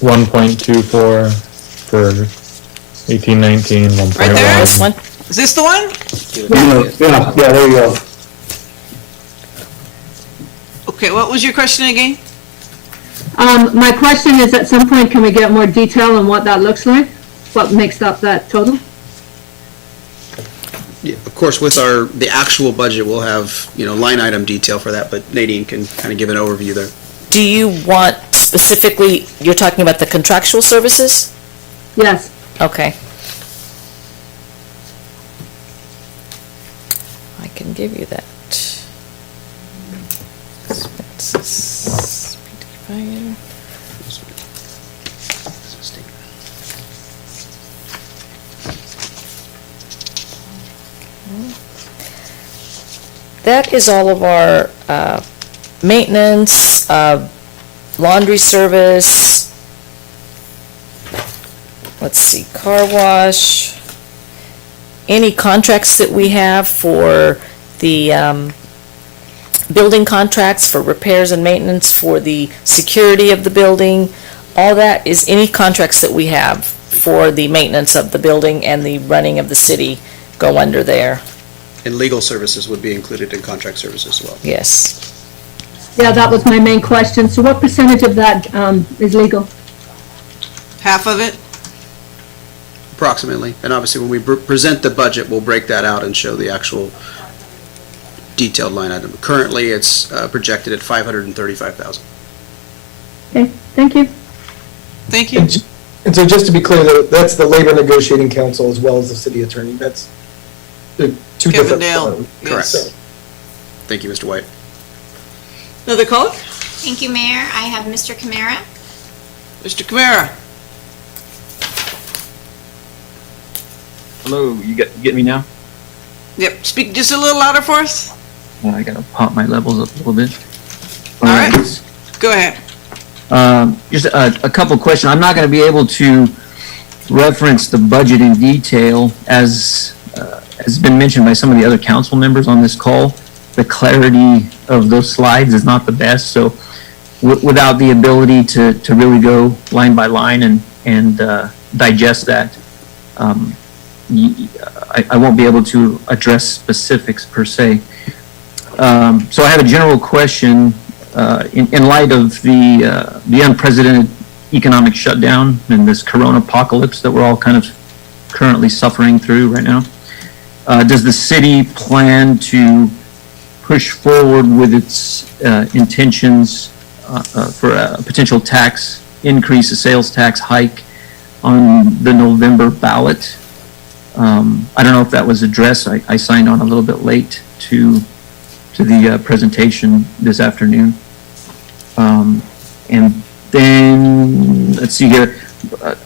1.24 for 1819, 1.1. Right there? This one? Is this the one? Yeah, there you go. Okay, what was your question again? My question is, at some point, can we get more detail on what that looks like? What makes up that total? Yeah, of course, with the actual budget, we'll have, line item detail for that, but Nadine can kind of give an overview there. Do you want specifically, you're talking about the contractual services? Yes. Okay. I can give you that. Expenses, PD fire. That is all of our maintenance, laundry service, let's see, car wash, any contracts that we have for the building contracts for repairs and maintenance for the security of the building, all that is any contracts that we have for the maintenance of the building and the running of the city go under there. And legal services would be included in contract services as well. Yes. Yeah, that was my main question. So what percentage of that is legal? Half of it? Approximately. And obviously, when we present the budget, we'll break that out and show the actual detailed line item. Currently, it's projected at $535,000. Okay, thank you. Thank you. And so just to be clear, that's the Labor Negotiating Council as well as the city attorney. That's the two Kevin different Dale, firms. yes. So- Thank you, Mr. White. Another caller? Thank you, Mayor. I have Mr. Camara. Mr. Camara? Hello, you get me now? Yep, speak just a little louder for us. I gotta pop my levels up a little bit. All right. Go ahead. Just a couple questions. I'm not gonna be able to reference the budget in detail as has been mentioned by some of the other council members on this call. The clarity of those slides is not the best, so without the ability to really go line by line and digest that, I won't be able to address specifics per se. So I have a general question in light of the unprecedented economic shutdown and this corona apocalypse that we're all kind of currently suffering through right now. Does the city plan to push forward with its intentions for a potential tax increase, a sales tax hike on the November ballot? I don't know if that was addressed. I signed on a little bit late to the presentation this afternoon. And then, let's see here.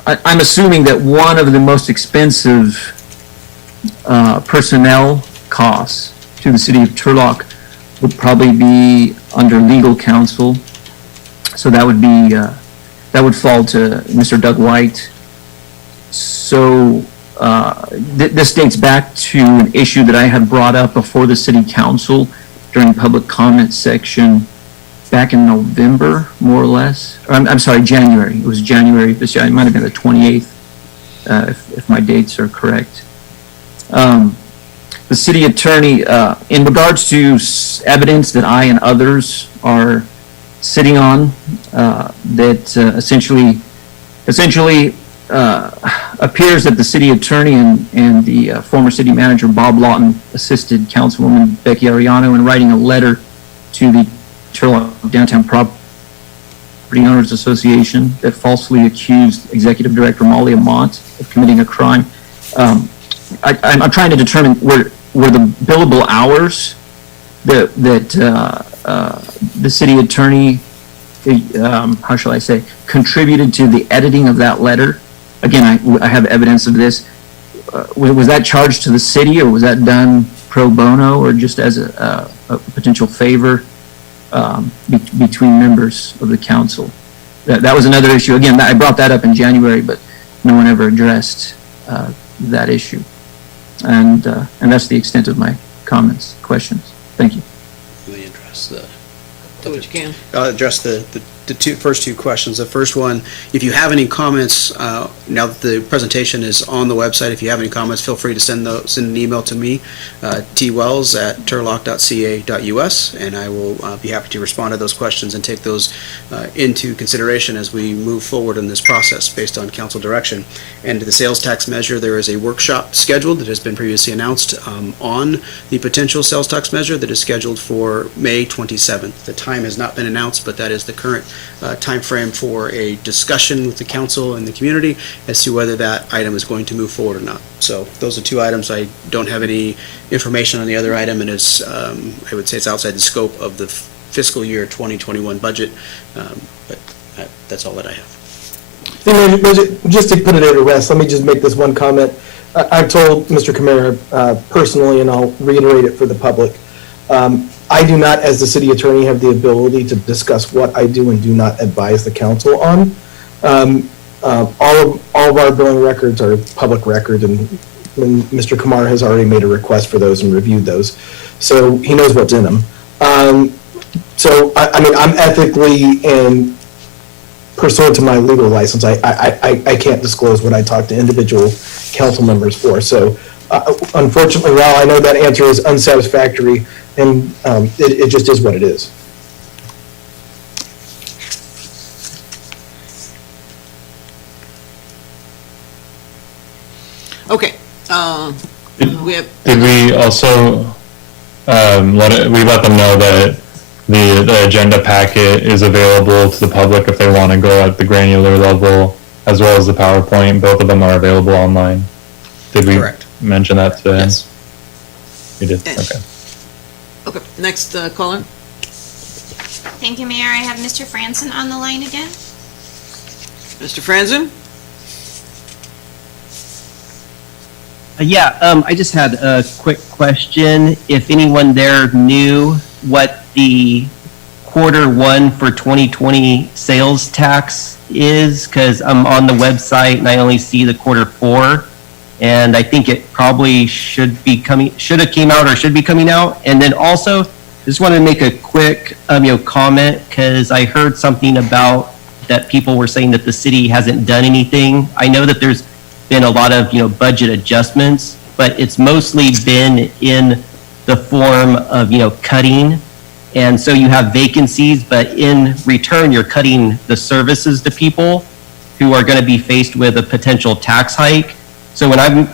I'm assuming that one of the most expensive personnel costs to the city of Turlock would probably be under legal counsel. So that would be, that would fall to Mr. Doug White. So this dates back to an issue that I had brought up before the city council during public comment section back in November, more or less. Or I'm sorry, January. It was January this year. It might have been the 28th. if my dates are correct. The city attorney, in regards to evidence that I and others are sitting on, that essentially appears that the city attorney and the former city manager Bob Lawton assisted Councilwoman Becky Ariano in writing a letter to the Turlock Downtown Property Owners Association that falsely accused Executive Director Molly Amont of committing a crime. I'm trying to determine were the billable hours that the city attorney, how shall I say, contributed to the editing of that letter. Again, I have evidence of this. Was that charged to the city, or was that done pro bono, or just as a potential favor between members of the council? That was another issue. Again, I brought that up in January, but no one ever addressed that issue. And that's the extent of my comments, questions. Thank you. Let me address Do what you can. I'll address the first two questions. The first one, if you have any comments, now that the presentation is on the website, if you have any comments, feel free to send an email to me, twells@turlock.ca.us, and I will be happy to respond to those questions and take those into consideration as we move forward in this process based on council direction. And to the sales tax measure, there is a workshop scheduled that has been previously announced on the potential sales tax measure that is scheduled for May 27th. The time has not been announced, but that is the current time frame for a discussion with the council and the community as to whether that item is going to move forward or not. So those are two items. I don't have any information on the other item, and it's, I would say it's outside the scope of the fiscal year 2021 budget, but that's all that I have. Just to put it at rest, let me just make this one comment. I've told Mr. Camara personally, and I'll reiterate it for the public. I do not, as the city attorney, have the ability to discuss what I do and do not advise the council on. All of our billing records are public record, and Mr. Camara has already made a request for those and reviewed those, so he knows what's in them. So I mean, I'm ethically and pursuant to my legal license, I can't disclose what I talk to individual council members for. So unfortunately, while I know that answer is unsatisfactory, and it just is what it is. Okay. We have, Did we also let them know that the agenda packet is available to the public if they want to go at the granular level, as well as the PowerPoint? Both of them are available online. Did we Correct. mention that to him? Yes. We did. Yes. Okay. okay, next caller. Thank you, Mayor. I have Mr. Franson on the line again. Mr. Franzen? I just had a quick question. If anyone there knew what the Q1 for 2020 sales tax is, because I'm on the website and I only see the Q4, and I think it probably should have came out or should be coming out. And then also, just wanted to make a quick comment, because I heard something about that people were saying that the city hasn't done anything. I know that there's been a lot of budget adjustments, but it's mostly been in the form of cutting, and so you have vacancies, but in return you're cutting the services to people who are going to be faced with a potential tax hike. So when I'm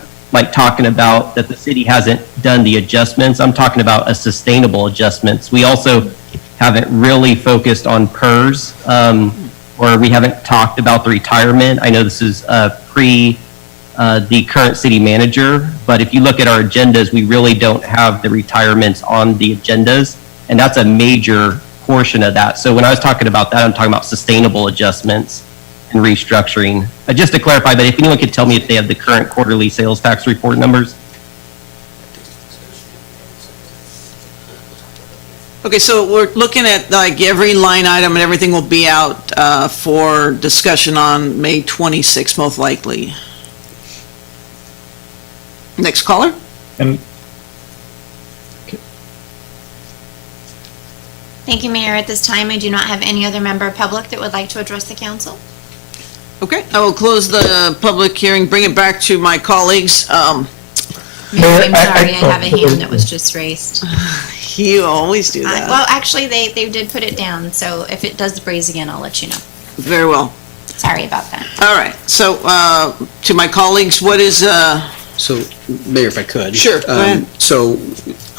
talking about that the city hasn't done the adjustments, I'm talking about a sustainable adjustments. We also haven't really focused on PERS, or we haven't talked about the retirement. I know this is pre the current city manager, but if you look at our agendas, we really don't have the retirements on the agendas, and that's a major portion of that. So when I was talking about that, I'm talking about sustainable adjustments and restructuring. Just to clarify, but if anyone could tell me if they have the current quarterly sales tax report numbers. Okay, so we're looking at every line item and everything will be out for discussion on May 26th, most likely. Next caller? And Thank you, Mayor. At this time, I do not have any other member of public that would like to address the council. Okay, I will close the public hearing, bring it back to my colleagues. Mary, I'm sorry, I have a hand that was just raised. You always do that. Well, actually, they did put it down, so if it does raise again, I'll let you know. Very well. Sorry about that. All right, so, to my colleagues, what is, So, Mayor, if I could. Sure, go ahead. So,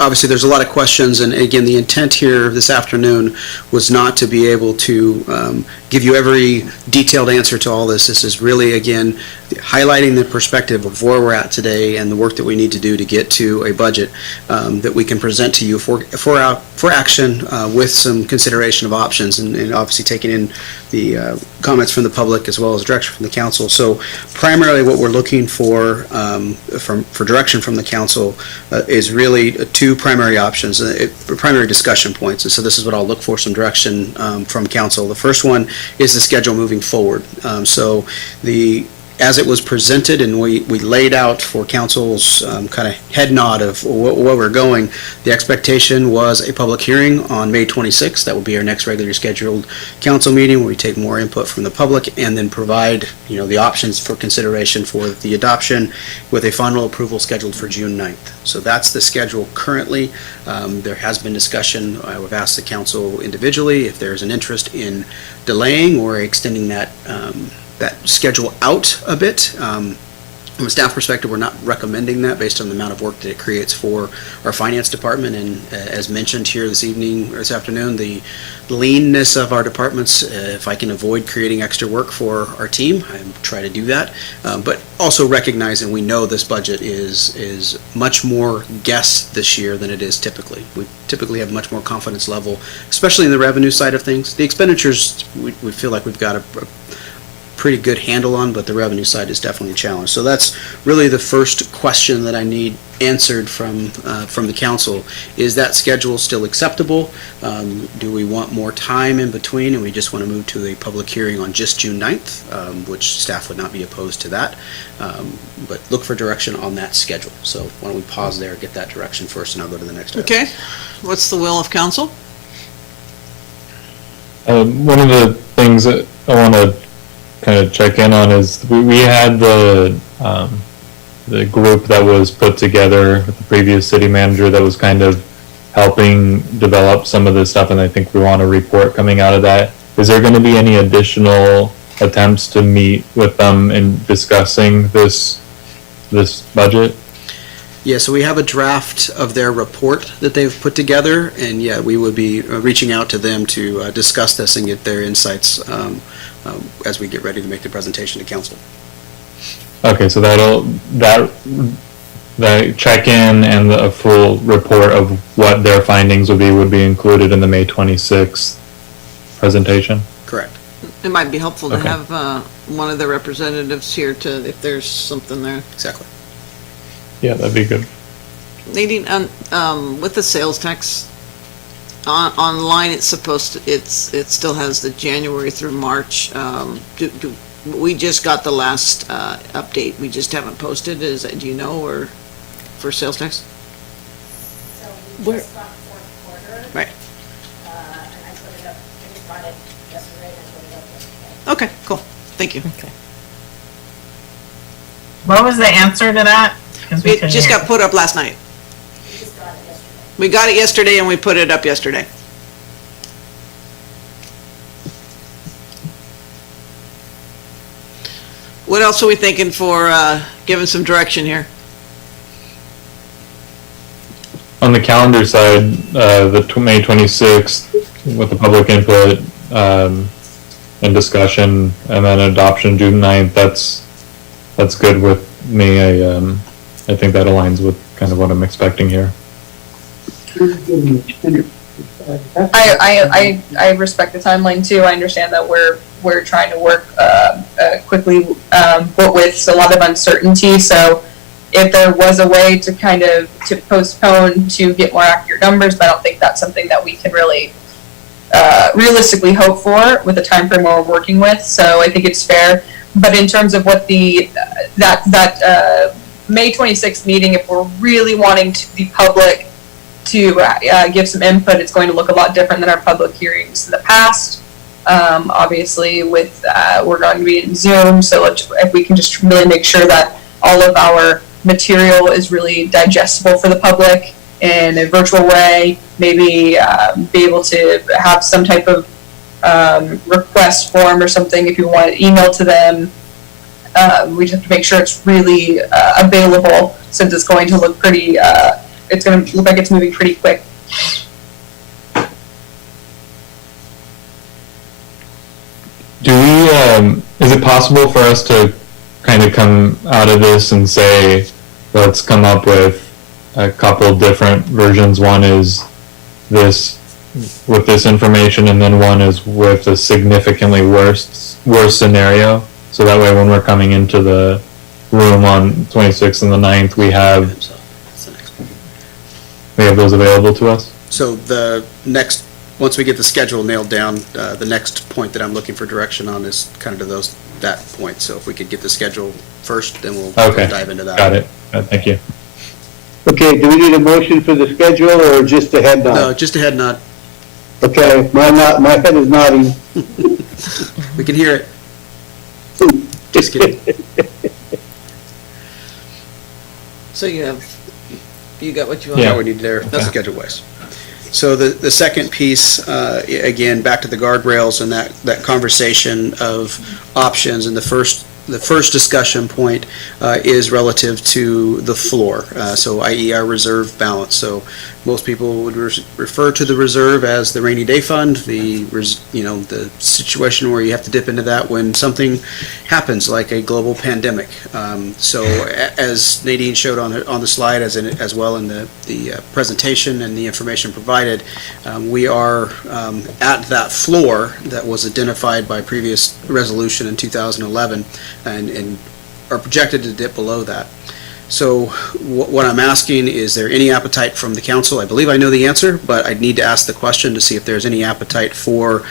obviously, there's a lot of questions, and again, the intent here this afternoon was not to be able to give you every detailed answer to all this. This is really, again, highlighting the perspective of where we're at today and the work that we need to do to get to a budget that we can present to you for action with some consideration of options, and obviously taking in the comments from the public as well as direction from the council. So primarily what we're looking for direction from the council is really two primary options, primary discussion points. And so this is what I'll look for, some direction from council. The first one is the schedule moving forward. As it was presented and we laid out for council's kind of head nod of where we're going, the expectation was a public hearing on May 26th. That will be our next regularly scheduled council meeting where we take more input from the public and then provide, the options for consideration for the adoption with a final approval scheduled for June 9th. So that's the schedule currently. There has been discussion. I would ask the council individually if there's an interest in delaying or extending that schedule out a bit. From a staff perspective, we're not recommending that based on the amount of work that it creates for our finance department. And as mentioned here this afternoon, the leanness of our departments, if I can avoid creating extra work for our team, I try to do that. But also recognizing we know this budget is much more guess this year than it is typically. We typically have much more confidence level, especially in the revenue side of things. The expenditures, we feel like we've got a pretty good handle on, but the revenue side is definitely a challenge. So that's really the first question that I need answered from the council. Is that schedule still acceptable? Do we want more time in between and we just want to move to a public hearing on just June 9th, which staff would not be opposed to that, but look for direction on that schedule. So why don't we pause there, get that direction first, and I'll go to the next item. okay, what's the will of council? One of the things that I want to kind of check in on is we had the group that was put together with the previous city manager that was kind of helping develop some of this stuff, and I think we want a report coming out of that. Is there going to be any additional attempts to meet with them in discussing this budget? Yeah, so we have a draft of their report that they've put together, and yeah, we would be reaching out to them to discuss this and get their insights as we get ready to make the presentation to council. Okay, so that check-in and the full report of what their findings would be included in the May 26th presentation? Correct. It might be helpful to Okay. have one of the representatives here if there's something there. Exactly. Yeah, that'd be good. Nadine, with the sales tax, online it's supposed to, it still has the January through March. We just got the last update. We just haven't posted. Do you know, or for sales tax? So we just got fourth quarter. Right. And I put it up, I just got it yesterday, and I put it up yesterday. Okay, cool. Thank you. Okay. What was the answer to that? 'Cause we It couldn't just hear. got put up last night. We just got it yesterday. We got it yesterday and we put it up yesterday. What else are we thinking for giving some direction here? On the calendar side, May 26th with the public input and discussion, and then adoption June 9th. That's good with me. I think that aligns with kind of what I'm expecting here. I respect the timeline too. I understand that we're trying to work quickly, but with a lot of uncertainty. So if there was a way to kind of to postpone to get more accurate numbers, but I don't think that's something that we can really realistically hope for with the time frame we're working with. So I think it's fair. But in terms of what that May 26th meeting, if we're really wanting the public to give some input, it's going to look a lot different than our public hearings in the past. Obviously, with we're going to be in Zoom, so if we can just really make sure that all of our material is really digestible for the public in a virtual way, maybe be able to have some type of request form or something if you want to email to them. We just have to make sure it's really available, since it's going to look pretty, it's going to look like it's moving pretty quick. Do we, is it possible for us to kind of come out of this and say, let's come up with a couple different versions? One is this, with this information, and then one is with a significantly worse scenario. So that way when we're coming into the room on 26th and the 9th, we have those available to us? So the next, once we get the schedule nailed down, the next point that I'm looking for direction on is kind of that point. So if we could get the schedule first, then we'll dive into that. Got it. Thank you. Okay, do we need a motion for the schedule or just a head nod? No, just a head nod. Okay, my head is nodding. We can hear it. Just kidding. So you got what you want? Yeah. We need there. That's schedule-wise. So the second piece, again, back to the guardrails and that conversation of options, and the first discussion point is relative to the floor, so i.e. our reserve balance. So most people would refer to the reserve as the rainy day fund, the situation where you have to dip into that when something happens, like a global pandemic. So as Nadine showed on the slide, as well in the presentation and the information provided, we are at that floor that was identified by previous resolution in 2011, and are projected to dip below that. So what I'm asking, is there any appetite from the council? I believe I know the answer, but I'd need to ask the question to see if there's any appetite for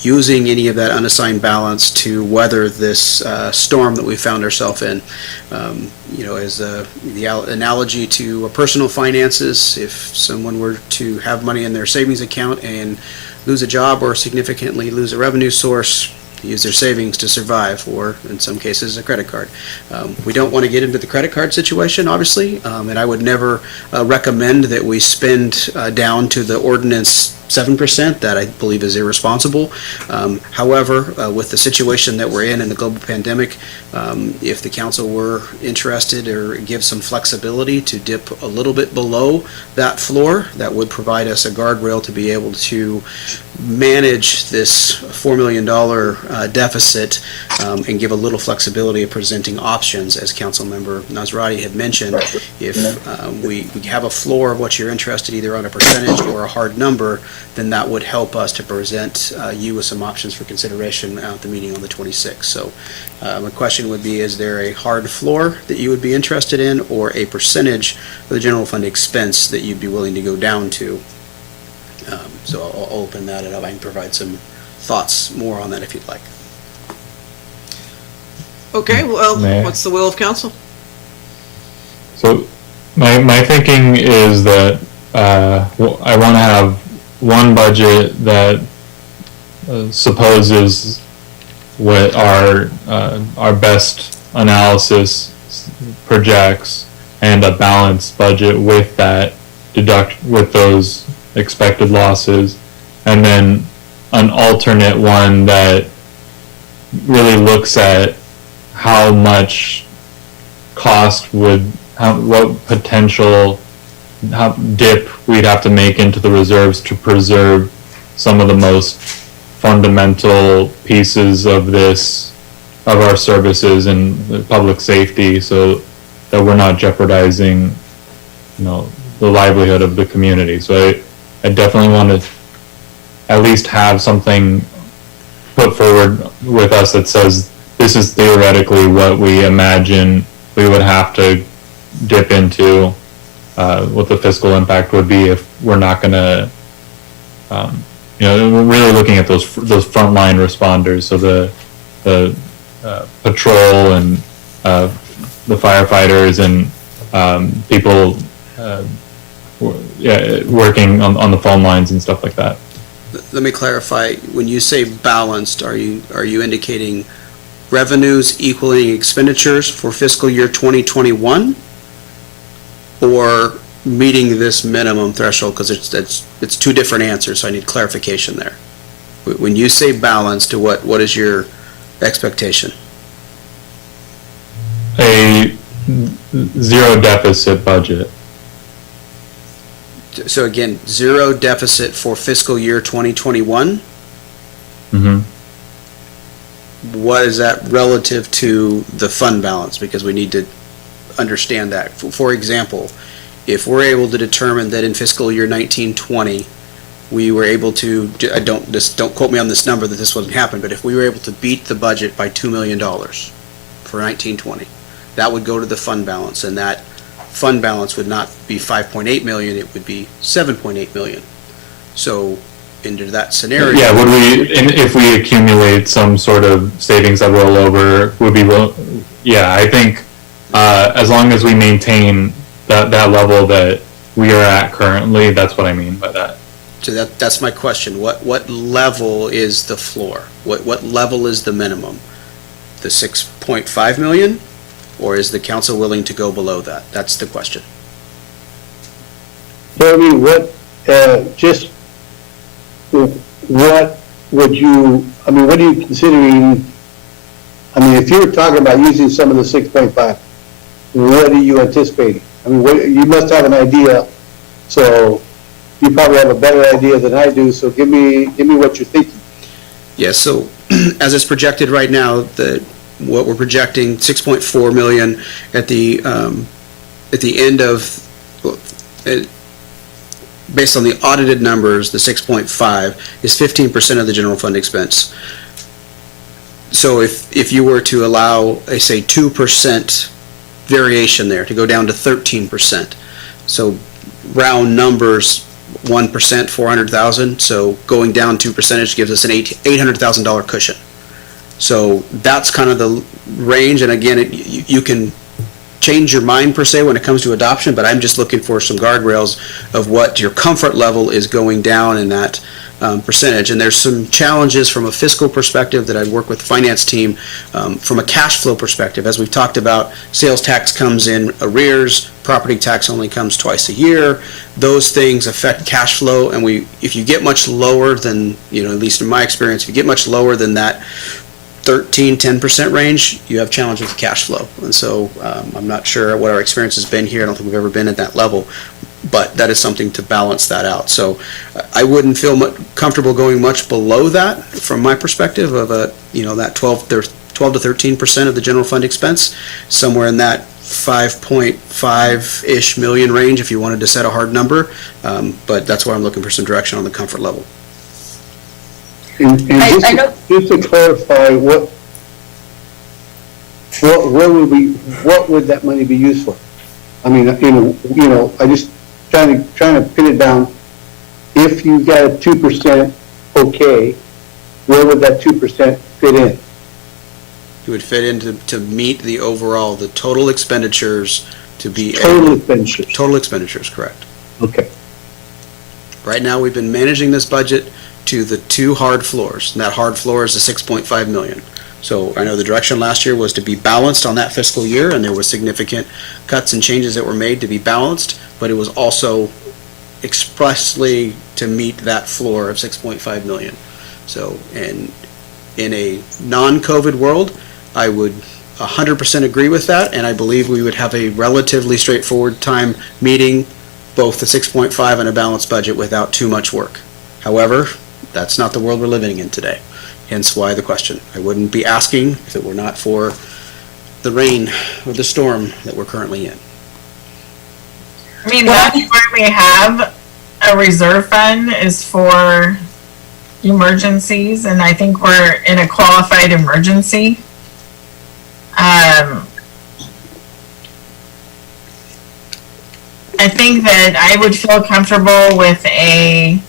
using any of that unassigned balance to weather this storm that we found ourselves in. As the analogy to personal finances, if someone were to have money in their savings account and lose a job or significantly lose a revenue source, use their savings to survive, or in some cases a credit card. We don't want to get into the credit card situation, obviously, and I would never recommend that we spend down to the ordinance 7%. That I believe is irresponsible. However, with the situation that we're in the global pandemic, if the council were interested or give some flexibility to dip a little bit below that floor, that would provide us a guardrail to be able to manage this $4 million deficit, and give a little flexibility of presenting options, as Councilmember Nazrati had mentioned. If we have a floor of what you're interested, either on a percentage or a hard number, then that would help us to present you with some options for consideration at the meeting on the 26th. So my question would be, is there a hard floor that you would be interested in, or a percentage of the general fund expense that you'd be willing to go down to? So I'll open that up. I can provide some thoughts more on that if you'd like. Okay, well, what's the will of council? So my thinking is that I want to have one budget that supposes what our best analysis projects, and a balanced budget with that, with those expected losses, and then an alternate one that really looks at how much cost what potential dip we'd have to make into the reserves to preserve some of the most fundamental pieces of our services and public safety, so that we're not jeopardizing, the livelihood of the community. So I definitely want to at least have something put forward with us that says this is theoretically what we imagine we would have to dip into, what the fiscal impact would be if we're not going to, we're really looking at those frontline responders, so the patrol and the firefighters and people working on the phone lines and stuff like that. Let me clarify, when you say balanced, are you indicating revenues equaling expenditures for fiscal year 2021? Or meeting this minimum threshold, because it's two different answers, so I need clarification there. When you say balanced, what is your expectation? A zero deficit budget. So again, zero deficit for fiscal year 2021? Mm-hmm. What is that relative to the fund balance? Because we need to understand that. For example, if we're able to determine that in fiscal year 1920, we were able to, don't quote me on this number that this wouldn't happen, but if we were able to beat the budget by $2 million for 1920, that would go to the fund balance, and that fund balance would not be 5.8 million, it would be 7.8 million. So into that scenario. Yeah, if we accumulate some sort of savings that roll over, yeah, I think as long as we maintain that level that we are at currently, that's what I mean by that. So that's my question. What level is the floor? What level is the minimum? The 6.5 million? Or is the council willing to go below that? That's the question. So, I mean, what are you considering? I mean, if you were talking about using some of the 6.5, what are you anticipating? I mean, you must have an idea, so you probably have a better idea than I do, so give me what you're thinking. Yeah, so as it's projected right now, what we're projecting, 6.4 million at the end of, based on the audited numbers, the 6.5 is 15% of the general fund expense. So if you were to allow, say, 2% variation there, to go down to 13%, so round numbers, 1%, 400,000, so going down 2% gives us an $800,000 cushion. So that's kind of the range, and again, you can change your mind per se when it comes to adoption, but I'm just looking for some guardrails of what your comfort level is going down in that percentage. And there's some challenges from a fiscal perspective that I work with the finance team, from a cash flow perspective. As we've talked about, sales tax comes in arrears, property tax only comes twice a year. Those things affect cash flow, and if you get much lower than, at least in my experience, if you get much lower than that 10% range, you have challenges with cash flow. And so I'm not sure what our experience has been here. I don't think we've ever been at that level, but that is something to balance that out. So I wouldn't feel comfortable going much below that from my perspective of that 12 to 13% of the general fund expense, somewhere in that 5.5-ish million range if you wanted to set a hard number. But that's why I'm looking for some direction on the comfort level. And just to clarify, what would that money be used for? I mean, I just trying to pin it down. If you got a 2% okay, where would that 2% fit in? It would fit in to meet the overall, the total expenditures to be. Total expenditures. Total expenditures, correct. Okay. Right now, we've been managing this budget to the two hard floors, and that hard floor is the 6.5 million. So I know the direction last year was to be balanced on that fiscal year, and there were significant cuts and changes that were made to be balanced, but it was also expressly to meet that floor of 6.5 million. So, and in a non-COVID world, I would 100% agree with that, and I believe we would have a relatively straightforward time meeting both the 6.5 and a balanced budget without too much work. However, that's not the world we're living in today, hence why the question. I wouldn't be asking if it were not for the rain or the storm that we're currently in. I mean, that's why we have a reserve fund is for emergencies, and I think we're in a qualified emergency. I think that I would feel comfortable with a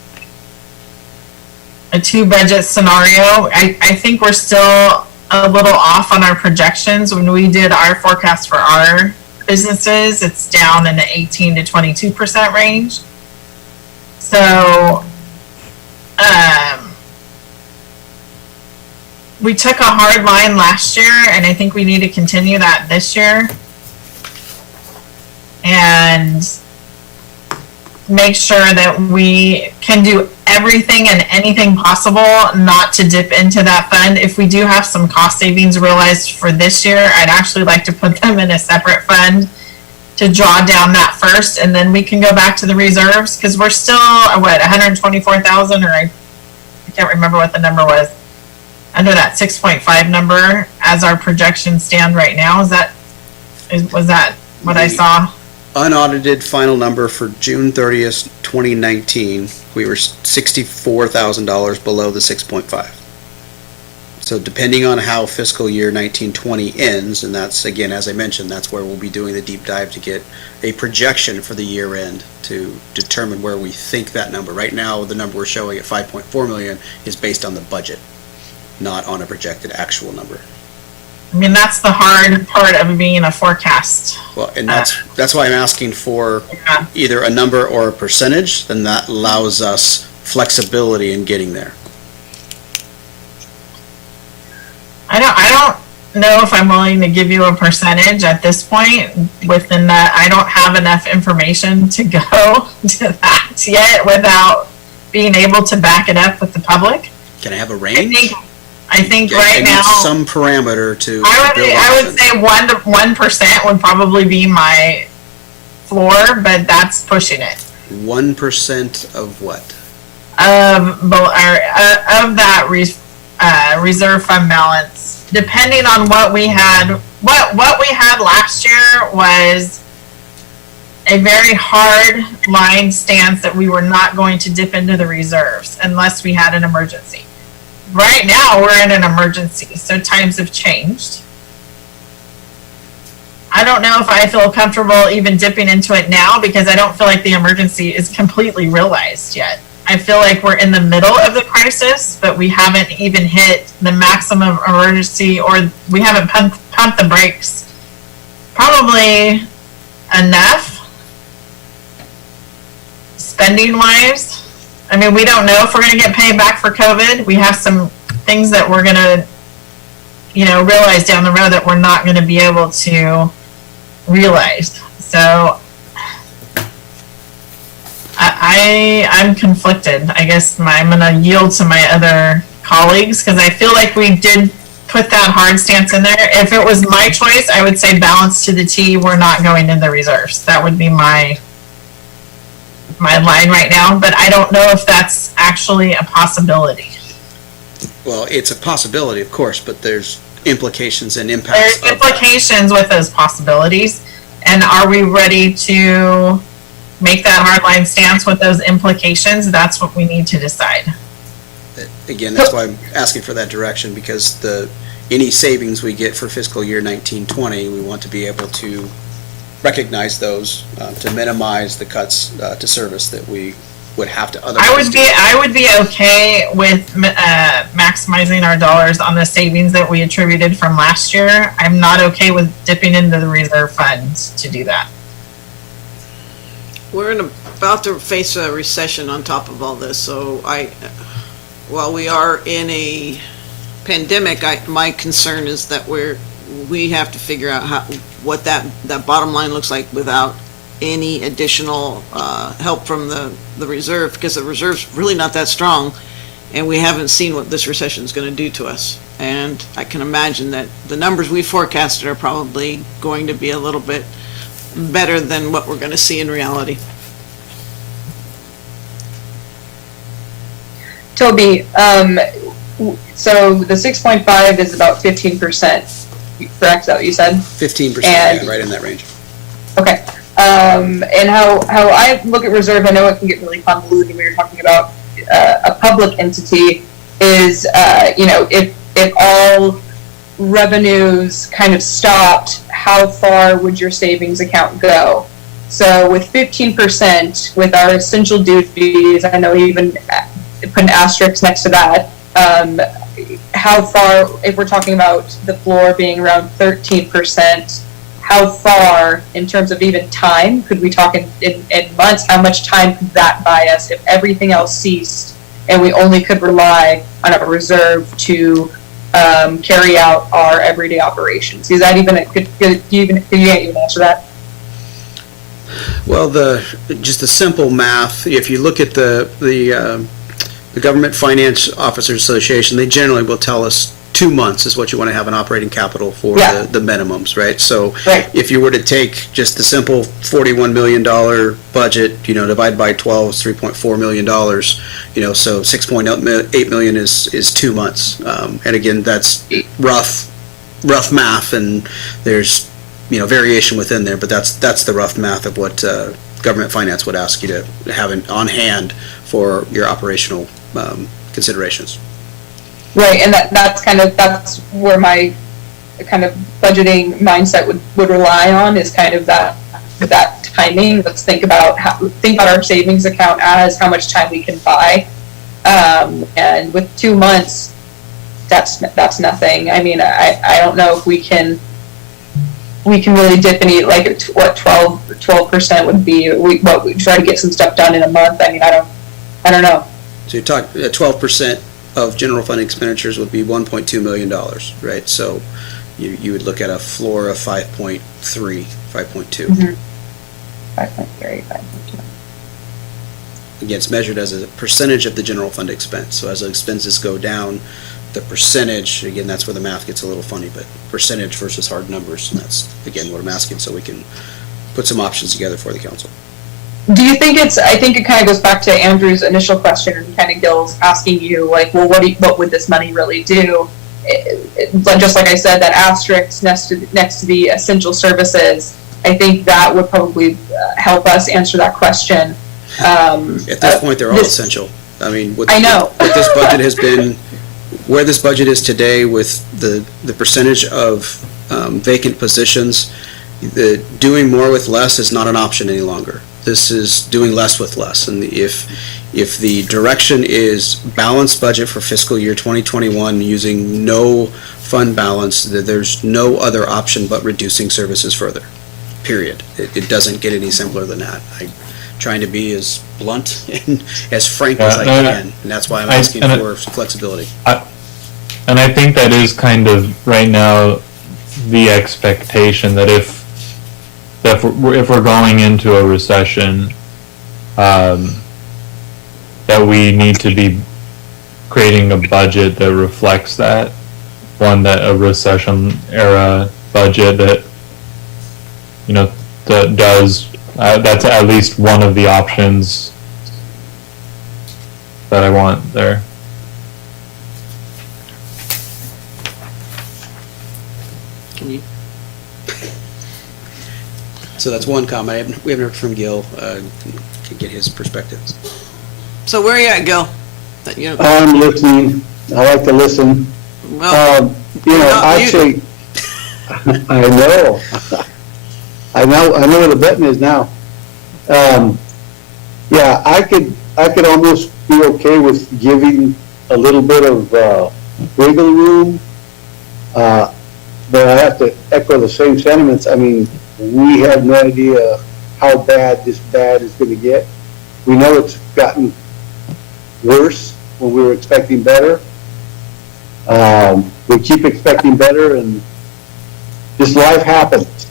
two budget scenario. I think we're still a little off on our projections. When we did our forecast for our businesses, it's down in the 18 to 22% range. So, we took a hard line last year, and I think we need to continue that this year. And make sure that we can do everything and anything possible not to dip into that fund. If we do have some cost savings realized for this year, I'd actually like to put them in a separate fund to draw down that first, and then we can go back to the reserves, because we're still, what, 124,000, or I can't remember what the number was, under that 6.5 number as our projections stand right now. Was that what I saw? Unaudited final number for June 30th, 2019, we were $64,000 below the 6.5. So depending on how fiscal year 1920 ends, and that's, again, as I mentioned, that's where we'll be doing the deep dive to get a projection for the year end to determine where we think that number. Right now, the number we're showing at 5.4 million is based on the budget, not on a projected actual number. I mean, that's the hard part of being a forecast. Well, and that's why I'm asking for either a number or a percentage, then that allows us flexibility in getting there. I don't know if I'm willing to give you a percentage at this point. Within that, I don't have enough information to go to that yet without being able to back it up with the public. Can I have a range? I think I right need now some parameter to. I would say 1% would probably be my floor, but that's pushing it. 1% of what? Of that reserve fund balance, depending on what we had. What we had last year was a very hard line stance that we were not going to dip into the reserves unless we had an emergency. Right now, we're in an emergency, so times have changed. I don't know if I feel comfortable even dipping into it now, because I don't feel like the emergency is completely realized yet. I feel like we're in the middle of the crisis, but we haven't even hit the maximum emergency, or we haven't pumped the brakes probably enough spending-wise. I mean, we don't know if we're going to get paid back for COVID. We have some things that we're going to, realize down the road that we're not going to be able to realize. So I'm conflicted. I guess I'm going to yield to my other colleagues, because I feel like we did put that hard stance in there. If it was my choice, I would say balance to the T. We're not going in the reserves. That would be my line right now, but I don't know if that's actually a possibility. Well, it's a possibility, of course, but there's implications and impacts. There's implications with those possibilities, and are we ready to make that hardline stance with those implications? That's what we need to decide. Again, that's why I'm asking for that direction, because any savings we get for fiscal year 1920, we want to be able to recognize those to minimize the cuts to service that we would have to otherwise. I would be okay with maximizing our dollars on the savings that we attributed from last year. I'm not okay with dipping into the reserve funds to do that. We're about to face a recession on top of all this, so while we are in a pandemic, my concern is that we have to figure out what that bottom line looks like without any additional help from the reserve, because the reserve's really not that strong, and we haven't seen what this recession is going to do to us. And I can imagine that the numbers we forecasted are probably going to be a little bit better than what we're going to see in reality. Toby, so the 6.5 is about 15%, correct? Is that what you said? 15%, yeah, right in that range. Okay. And how I look at reserve, I know it can get really convoluted when you're talking about a public entity, is, if all revenues kind of stopped, how far would your savings account go? So with 15%, with our essential duties, I know you even put an asterisk next to that, how far, if we're talking about the floor being around 13%, how far, in terms of even time, could we talk in months, how much time could that buy us if everything else ceased and we only could rely on our reserve to carry out our everyday operations? Is that even, could you even answer that? Well, just the simple math, if you look at the Government Finance Officers Association, they generally will tell us 2 months is what you want to have an operating capital for Yeah. the minimums, right? So Right. if you were to take just the simple $41 million budget, divide by 12 is $3.4 million, so 6.8 million is 2 months. And again, that's rough math, and there's, variation within there, but that's the rough math of what government finance would ask you to have on hand for your operational considerations. Right, and that's where my kind of budgeting mindset would rely on, is kind of that timing. Let's think about our savings account as how much time we can buy, and with 2 months, that's nothing. I mean, I don't know if we can really dip any, like, what 12% would be. We try to get some stuff done in a month. I mean, I don't know. So you're talking 12% of general fund expenditures would be $1.2 million, right? So you would look at a floor of 5.3, 5.2. Mm-hmm. 5.3, 5.2. Again, it's measured as a percentage of the general fund expense. So as the expenses go down, the percentage, again, that's where the math gets a little funny, but percentage versus hard numbers, and that's, again, what I'm asking, so we can put some options together for the council. Do you think I think it kind of goes back to Andrew's initial question, and kind of Gil's asking you, like, well, what would this money really do? Just like I said, that asterisk next to the essential services, I think that would probably help us answer that question. At this point, they're all essential. I mean, I know. What this budget has been, where this budget is today with the percentage of vacant positions, the doing more with less is not an option any longer. This is doing less with less, and if the direction is balanced budget for fiscal year 2021 using no fund balance, there's no other option but reducing services further, period. It doesn't get any simpler than that. I'm trying to be as blunt and as frank as I can, and that's why I'm asking for flexibility. And I think that is kind of right now the expectation that if we're going into a recession, that we need to be creating a budget that reflects that. That a recession era budget that, that does, that's at least one of the options that I want there. So that's one comment. We haven't heard from Gil, to get his perspective. So where are you at, Gil? I'm listening. I like to listen. Well, actually, I know. I know where the button is now. Yeah, I could almost be okay with giving a little bit of wiggle room, but I have to echo the same sentiments. I mean, we have no idea how bad this bad is going to get. We know it's gotten worse when we were expecting better. We keep expecting better, and this life happens.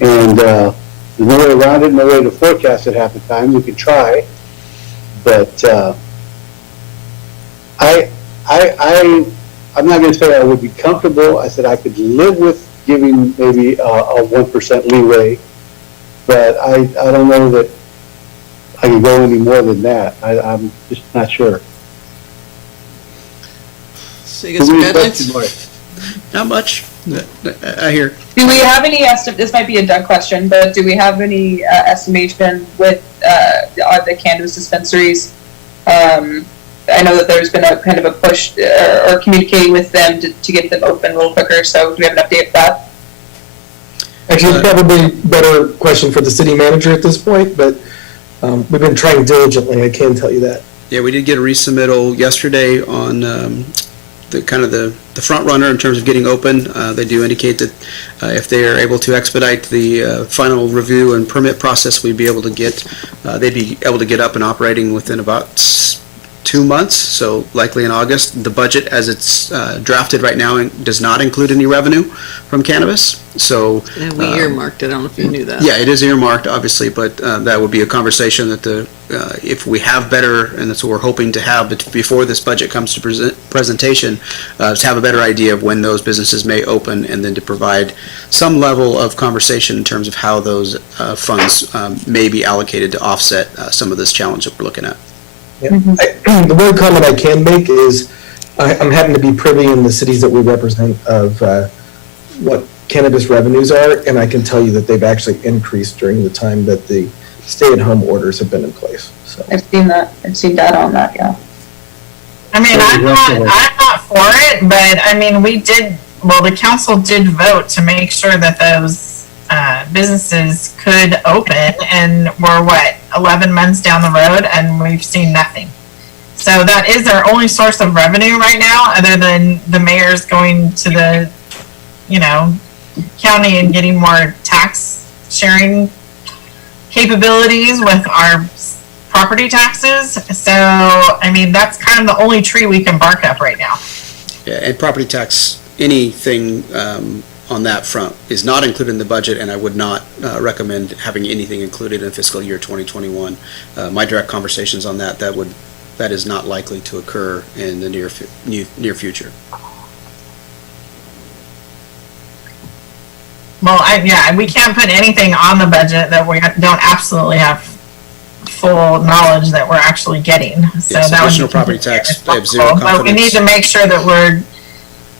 And there's no way around it, no way to forecast it half the time. We can try, but I'm not going to say I would be comfortable. I said I could live with giving maybe a 1% leeway, but I don't know that I can go any more than that. I'm just not sure. So you got some deadlines? Not much. I hear. Do we have any this might be a Doug question, but do we have any estimation with the cannabis dispensaries? I know that there's been a kind of a push or communicating with them to get them open a little quicker, so do we have an update for that? Actually, it's probably a better question for the city manager at this point, but we've been trying diligently, I can tell you that. Yeah, we did get a resubmittal yesterday on the front runner in terms of getting open. They do indicate that if they are able to expedite the final review and permit process, they'd be able to get up and operating within about 2 2 months, so likely in August. The budget, as it's drafted right now, does not include any revenue from cannabis, so. And we earmarked it, I don't know if you knew that. Yeah, it is earmarked, obviously, but that would be a conversation that if we have better, and that's what we're hoping to have, but before this budget comes to presentation, to have a better idea of when those businesses may open, and then to provide some level of conversation in terms of how those funds may be allocated to offset some of this challenge that we're looking at. Yeah. The one comment I can make is I'm having to be privy in the cities that we represent of what cannabis revenues are, and I can tell you that they've actually increased during the time that the stay-at-home orders have been in place. So I've seen that. I've seen data on that. Yeah. I mean, I'm not for it, but I mean, the council did vote to make sure that those businesses could open, and we're 11 months down the road, and we've seen nothing. So that is our only source of revenue right now, other than the mayor's going to the, county and getting more tax sharing capabilities with our property taxes. So, I mean, that's kind of the only tree we can bark up right now. Yeah, and property tax, anything on that front is not included in the budget, and I would not recommend having anything included in fiscal year 2021. My direct conversations on that is not likely to occur in the near future. Well, we can't put anything on the budget that we don't absolutely have full knowledge that we're actually getting. So Yes, that additional property tax, I have zero But we confidence. need to make sure that we're,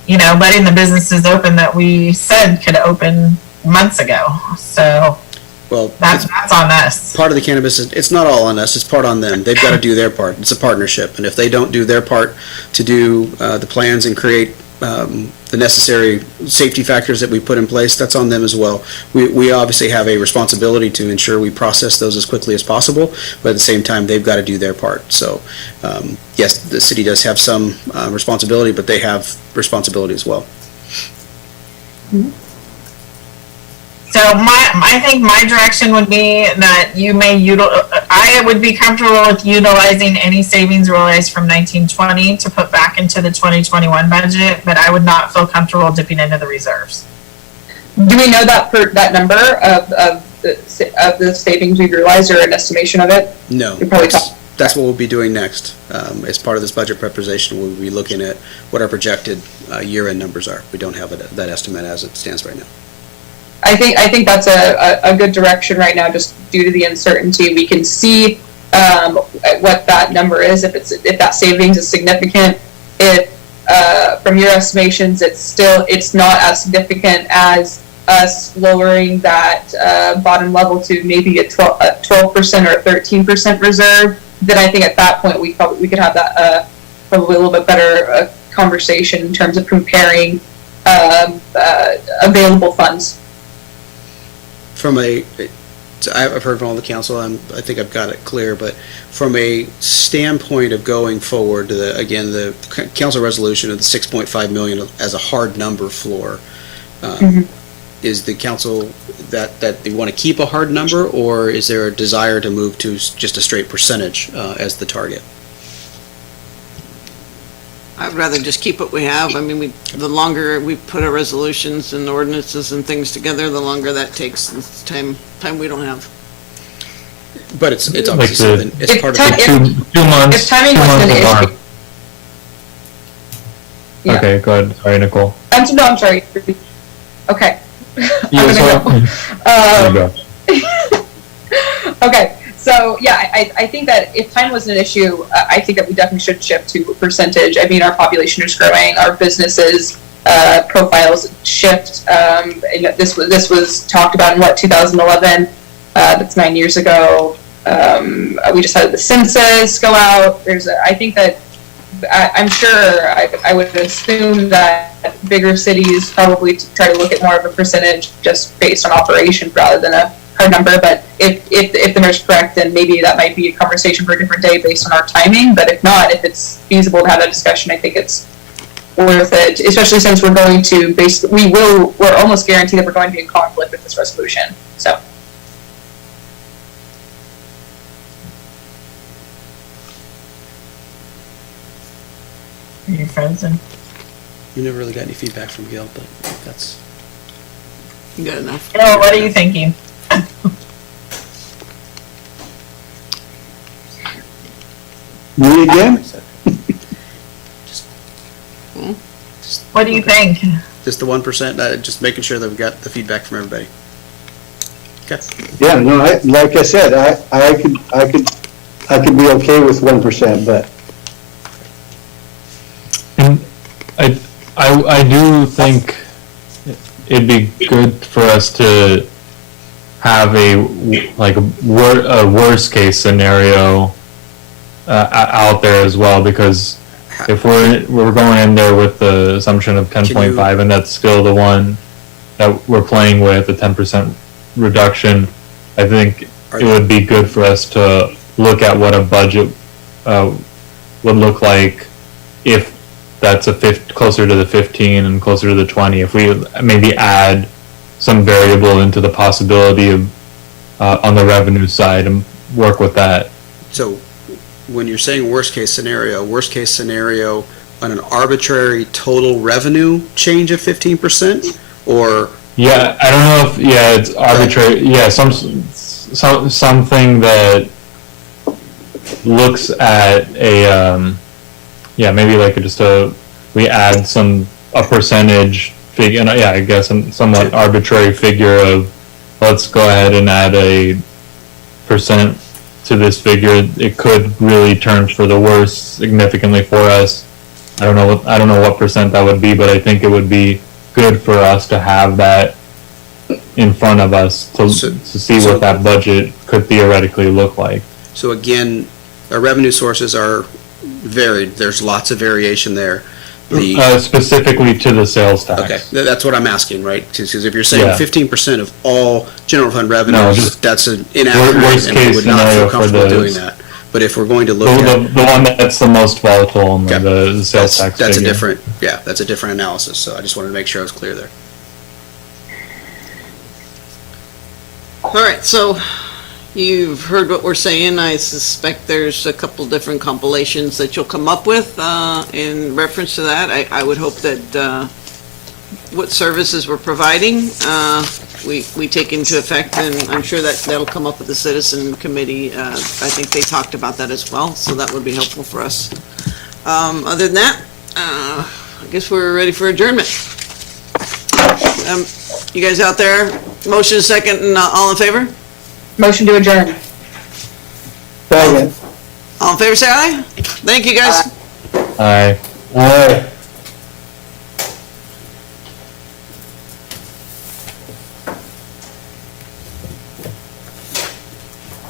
letting the businesses open that we said could open months ago. So Well, that's on us. part of the cannabis, it's not all on us, it's part on them. They've got to do their part. It's a partnership, and if they don't do their part to do the plans and create the necessary safety factors that we put in place, that's on them as well. We obviously have a responsibility to ensure we process those as quickly as possible, but at the same time, they've got to do their part. So, yes, the city does have some responsibility, but they have responsibility as well. So I think my direction would be that I would be comfortable with utilizing any savings realized from 1920 to put back into the 2021 budget, but I would not feel comfortable dipping into the reserves. Do we know that number of the savings we've realized, or an estimation of it? No, You're probably that's what we'll be doing next. As part of this budget preparation, we'll be looking at what our projected year-end numbers are. We don't have that estimate as it stands right now. I think that's a good direction right now, just due to the uncertainty. We can see what that number is, if that savings is significant. If from your estimations, it's not as significant as us lowering that bottom level to maybe a 12% or a 13% reserve, then I think at that point we could have that probably a little bit better conversation in terms of comparing available funds. I've heard from all the council, I think I've got it clear, but from a standpoint of going forward, the council resolution of the 6.5 million as a hard number floor, is the council that they want to keep a hard number, or is there a desire to move to just a straight percentage as the target? I'd rather just keep what we have. I mean, the longer we put our resolutions and ordinances and things together, the longer that takes. It's time we don't have. But it's obviously something, it's part of Like 2 months. If timing 2 wasn't months an of issue. Yeah. Okay, go ahead. Sorry, Nicole. I'm sorry. Okay. You go. Okay. So yeah, I think that if time wasn't an issue, I think that we definitely should shift to a percentage. I mean, our population is growing, our businesses profiles shift. And this was talked about in 2011. That's 9 years ago. We just had the census go out. I think that I'm sure I would assume that bigger cities probably try to look at more of a percentage just based on operation rather than a hard number. But if the mayor's correct, then maybe that might be a conversation for a different day based on our timing. But if not, if it's feasible to have that discussion, I think it's worth it, especially since we're going to we're almost guaranteed that we're going to be in conflict with this resolution. So. Are you frozen? We never really got any feedback from Gil, but that's. You got enough? Gil, what are you thinking? Me again? What do you think? Just the 1%, just making sure that we've got the feedback from everybody. Okay. Yeah, no, like I said, I could be okay with 1%, but And I do think it'd be good for us to have a worst case scenario out there as well, because if we're going in there with the assumption of 10.5 and that's still the one that we're playing with, the 10% reduction, I think it would be good for us to look at what a budget would look like if that's closer to the 15 and closer to the 20. If we maybe add some variable into the possibility of on the revenue side and work with that. So when you're saying worst case scenario on an arbitrary total revenue change of 15%, or? Yeah, I don't know if, it's arbitrary. Yeah, something that looks at maybe like we add a percentage figure, I guess a somewhat arbitrary figure of, let's go ahead and add a percent to this figure. It could really turn for the worse significantly for us. I don't know what percent that would be, but I think it would be good for us to have that in front of us to see what that budget could theoretically look like. So again, our revenue sources are varied. There's lots of variation there. Specifically to the sales tax. Okay, that's what I'm asking, right? Because if you're saying 15% of all general fund revenues, that's an inaccurate, and we would not feel comfortable doing that. But if we're going to look at the one that's the most volatile, and the sales tax, that's figure. that's a different analysis. So I just wanted to make sure I was clear there. All right, so you've heard what we're saying. I suspect there's a couple different compilations that you'll come up with in reference to that. I would hope that what services we're providing, we take into effect, and I'm sure that'll come up with the citizen committee. I think they talked about that as well, so that would be helpful for us. Other than that, I guess we're ready for adjournment. You guys out there, motion second, and all in favor? Motion to adjourn. second. All in favor, say aye. Thank you, guys. Aye. All right.